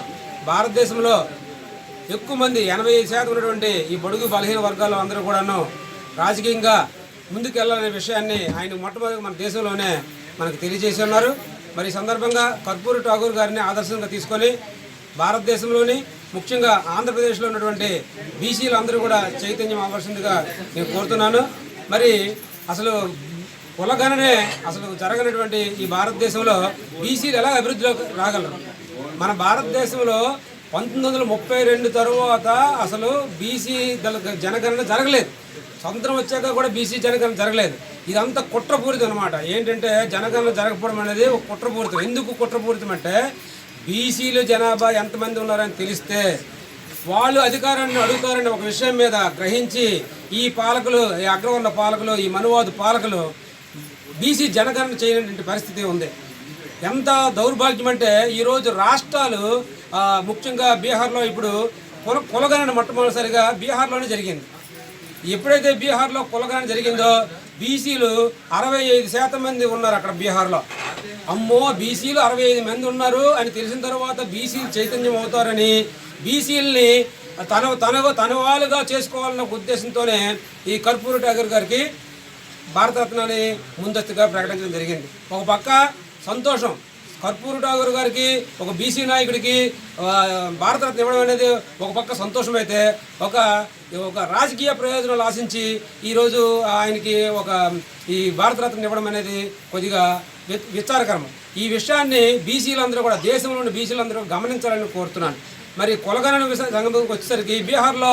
భారతదేశంలో ఎక్కువ మంది 80% ఉన్నటువంటి ఈ బడుగు బలహీన వర్గాలు అందరూ కూడాను రాజకీయంగా ముందుకెళ్లాలనే విషయాన్ని ఆయన మొట్టమొదటి మన దేశంలోనే మనకు తెలియజేసి ఉన్నారు. మరి ఈ సందర్భంగా కర్పూరి ఠాకూర్ గారిని ఆదర్శంగా తీసుకొని భారతదేశంలోని ముఖ్యంగా ఆంధ్రప్రదేశ్లో ఉన్నటువంటి బీసీలు అందరూ కూడా చైతన్యం అవ్వాల్సిందిగా నేను కోరుతున్నాను. మరి అసలు కులగణనే అసలు జరగనటువంటి ఈ భారతదేశంలో బీసీలు ఎలా అభివృద్ధిలోకి రాగలరు? మన భారతదేశంలో 1932 తరువాత అసలు బీసీ జనగణన జరగలేదు. స్వతంత్రం వచ్చాక కూడా బీసీ జనగణన జరగలేదు. ఇదంతా కుట్రపూరితం అనమాట. ఏంటంటే జనగణన జరగకపోవడం అనేది ఒక కుట్రపూరితం. ఎందుకు కుట్రపూరితం అంటే బీసీలు జనాభా ఎంతమంది ఉన్నారని తెలిస్తే వాళ్ళు అధికారాన్ని అడుగుతారని ఒక విషయం మీద గ్రహించి ఈ పాలకులు, ఈ అగ్రవర్ణ పాలకులు, ఈ మనువాదు పాలకులు బీసీ జనగణన చేయనటువంటి పరిస్థితి ఉంది. ఎంత దౌర్భాగ్యం అంటే ఈరోజు రాష్ట్రాలు ముఖ్యంగా బీహార్లో ఇప్పుడు కులగణన మొట్టమొదటిసారిగా బీహార్లోనే జరిగింది. ఎప్పుడైతే బీహార్లో కులగణన జరిగిందో బీసీలు 65% మంది ఉన్నారు అక్కడ బీహార్లో. అమ్మో బీసీలు 65 మంది ఉన్నారు అని తెలిసిన తర్వాత బీసీలు చైతన్యం అవుతారని బీసీలని తన వాళ్ళుగా చేసుకోవాలన్న ఉద్దేశంతోనే ఈ కర్పూరి ఠాకూర్ గారికి భారతరత్నాన్ని ముందస్తుగా ప్రకటించడం జరిగింది. ఒక పక్క సంతోషం, కర్పూరి ఠాకూర్ గారికి ఒక బీసీ నాయకుడికి భారతరత్న ఇవ్వడం అనేది ఒక పక్క సంతోషం అయితే ఒక రాజకీయ ప్రయోజనాలు ఆశించి ఈరోజు ఆయనకి ఈ భారతరత్న ఇవ్వడం అనేది కొద్దిగా విచారకరం. ఈ విషయాన్ని బీసీలందరూ కూడా, దేశంలోని బీసీలందరూ గమనించాలని కోరుతున్నాను. మరి కులగణన సంగతికి వచ్చేసరికి బీహార్లో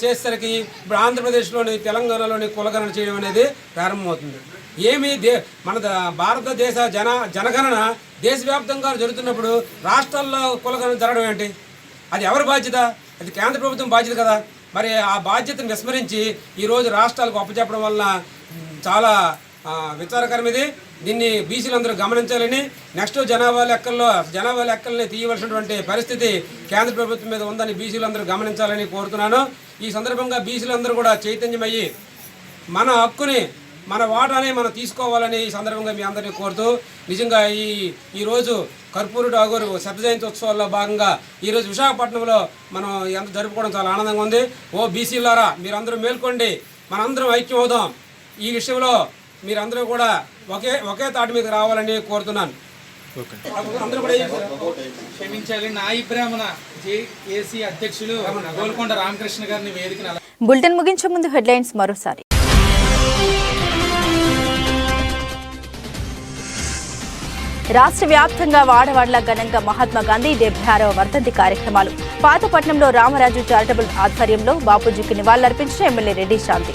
చేసేసరికి ఇప్పుడు ఆంధ్రప్రదేశ్లోని, తెలంగాణలోని కులగణన చేయడం అనేది ప్రారంభమవుతుంది. మన భారతదేశ జనగణన దేశవ్యాప్తంగా జరుగుతున్నప్పుడు రాష్ట్రాల్లో కులగణన జరగడం ఏంటి? అది ఎవరి బాధ్యత? అది కేంద్ర ప్రభుత్వం బాధ్యత కదా. మరి ఆ బాధ్యతను విస్మరించి ఈరోజు రాష్ట్రాలకు అప్పచెప్పడం వల్ల చాలా విచారకరం. దీన్ని బీసీలందరూ గమనించాలని, నెక్స్ట్ జనాభా లెక్కల్ని తీయవలసినటువంటి పరిస్థితి కేంద్ర ప్రభుత్వం మీద ఉందని బీసీలందరూ గమనించాలని కోరుతున్నాను. ఈ సందర్భంగా బీసీలందరూ కూడా చైతన్యమయ్యి మన హక్కుని, మన వాటాని మనం తీసుకోవాలని ఈ సందర్భంగా మీ అందరినీ కోరుతూ, నిజంగా ఈరోజు కర్పూరి ఠాకూర్ శత జయంతి ఉత్సవాల్లో భాగంగా ఈరోజు విశాఖపట్నంలో మనం ఎంత జరుపుకోవడం చాలా ఆనందంగా ఉంది. ఓ బీసీలారా, మీరందరూ మేల్కోండి, మనందరం ఐక్యం అవుదాం. ఈ విషయంలో మీరందరూ కూడా ఒకే తాటి మీద రావాలని కోరుతున్నాను. అందరూ కూడా క్షమించాలి. నాయి బ్రాహ్మణ జేఏసీ అధ్యక్షులు గోల్కొండ రామకృష్ణ గారిని వేదిక. బులెటిన్ ముగించే ముందు హెడ్లైన్స్ మరోసారి. రాష్ట్ర వ్యాప్తంగా వాడవాడల ఘనంగా మహాత్మా గాంధీ 76వ వర్ధంతి కార్యక్రమాలు. పాతపట్నంలో రామరాజు చారిటబుల్ ఆధ్వర్యంలో బాపూజీకి నివాళులర్పించిన ఎమ్మెల్యే రెడ్డి శాంతి.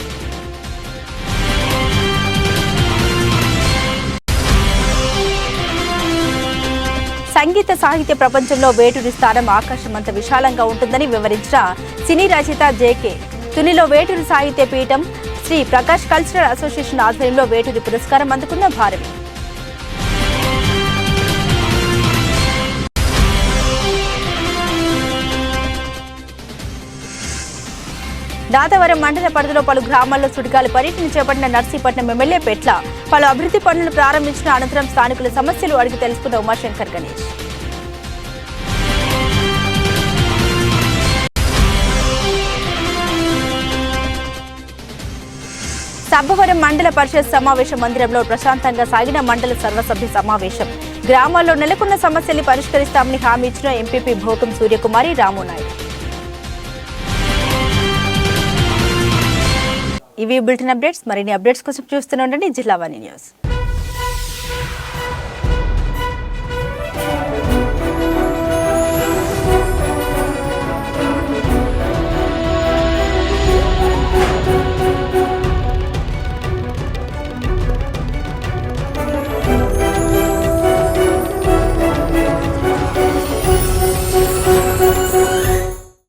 సంగీత సాహిత్య ప్రపంచంలో వేటూరి స్థానం ఆకాశమంత విశాలంగా ఉంటుందని వివరించిన సినీ రచయిత జేకే. తునిలో వేటూరి సాహిత్య పీఠం శ్రీ ప్రకాష్ కల్చరల్ అసోసియేషన్ ఆధ్వర్యంలో వేటూరి పురస్కారం అందుకున్న భారవి. నాదవరం మండల పరిధిలో పలు గ్రామాల్లో సుడిగాలి పర్యటన చేపట్టిన నర్సీపట్నం ఎమ్మెల్యే పెట్ల. పలు అభివృద్ధి పనులను ప్రారంభించిన అనంతరం స్థానికుల సమస్యలు అడిగి తెలుసుకున్న ఉమాశంకర్ గణేష్. సబ్బవరం మండల పరిషత్ సమావేశ మందిరంలో ప్రశాంతంగా సాగిన మండల సర్వసభ్య సమావేశం. గ్రామాల్లో నెలకొన్న సమస్యల్ని పరిష్కరిస్తామని హామీ ఇచ్చిన ఎంపీపీ భోగం సూర్యకుమారి, రామునాయుడు. ఇవి బులెటిన్ అప్డేట్స్. మరిన్ని అప్డేట్స్ కోసం చూస్తూనే ఉండండి జిల్లా వాణి న్యూస్.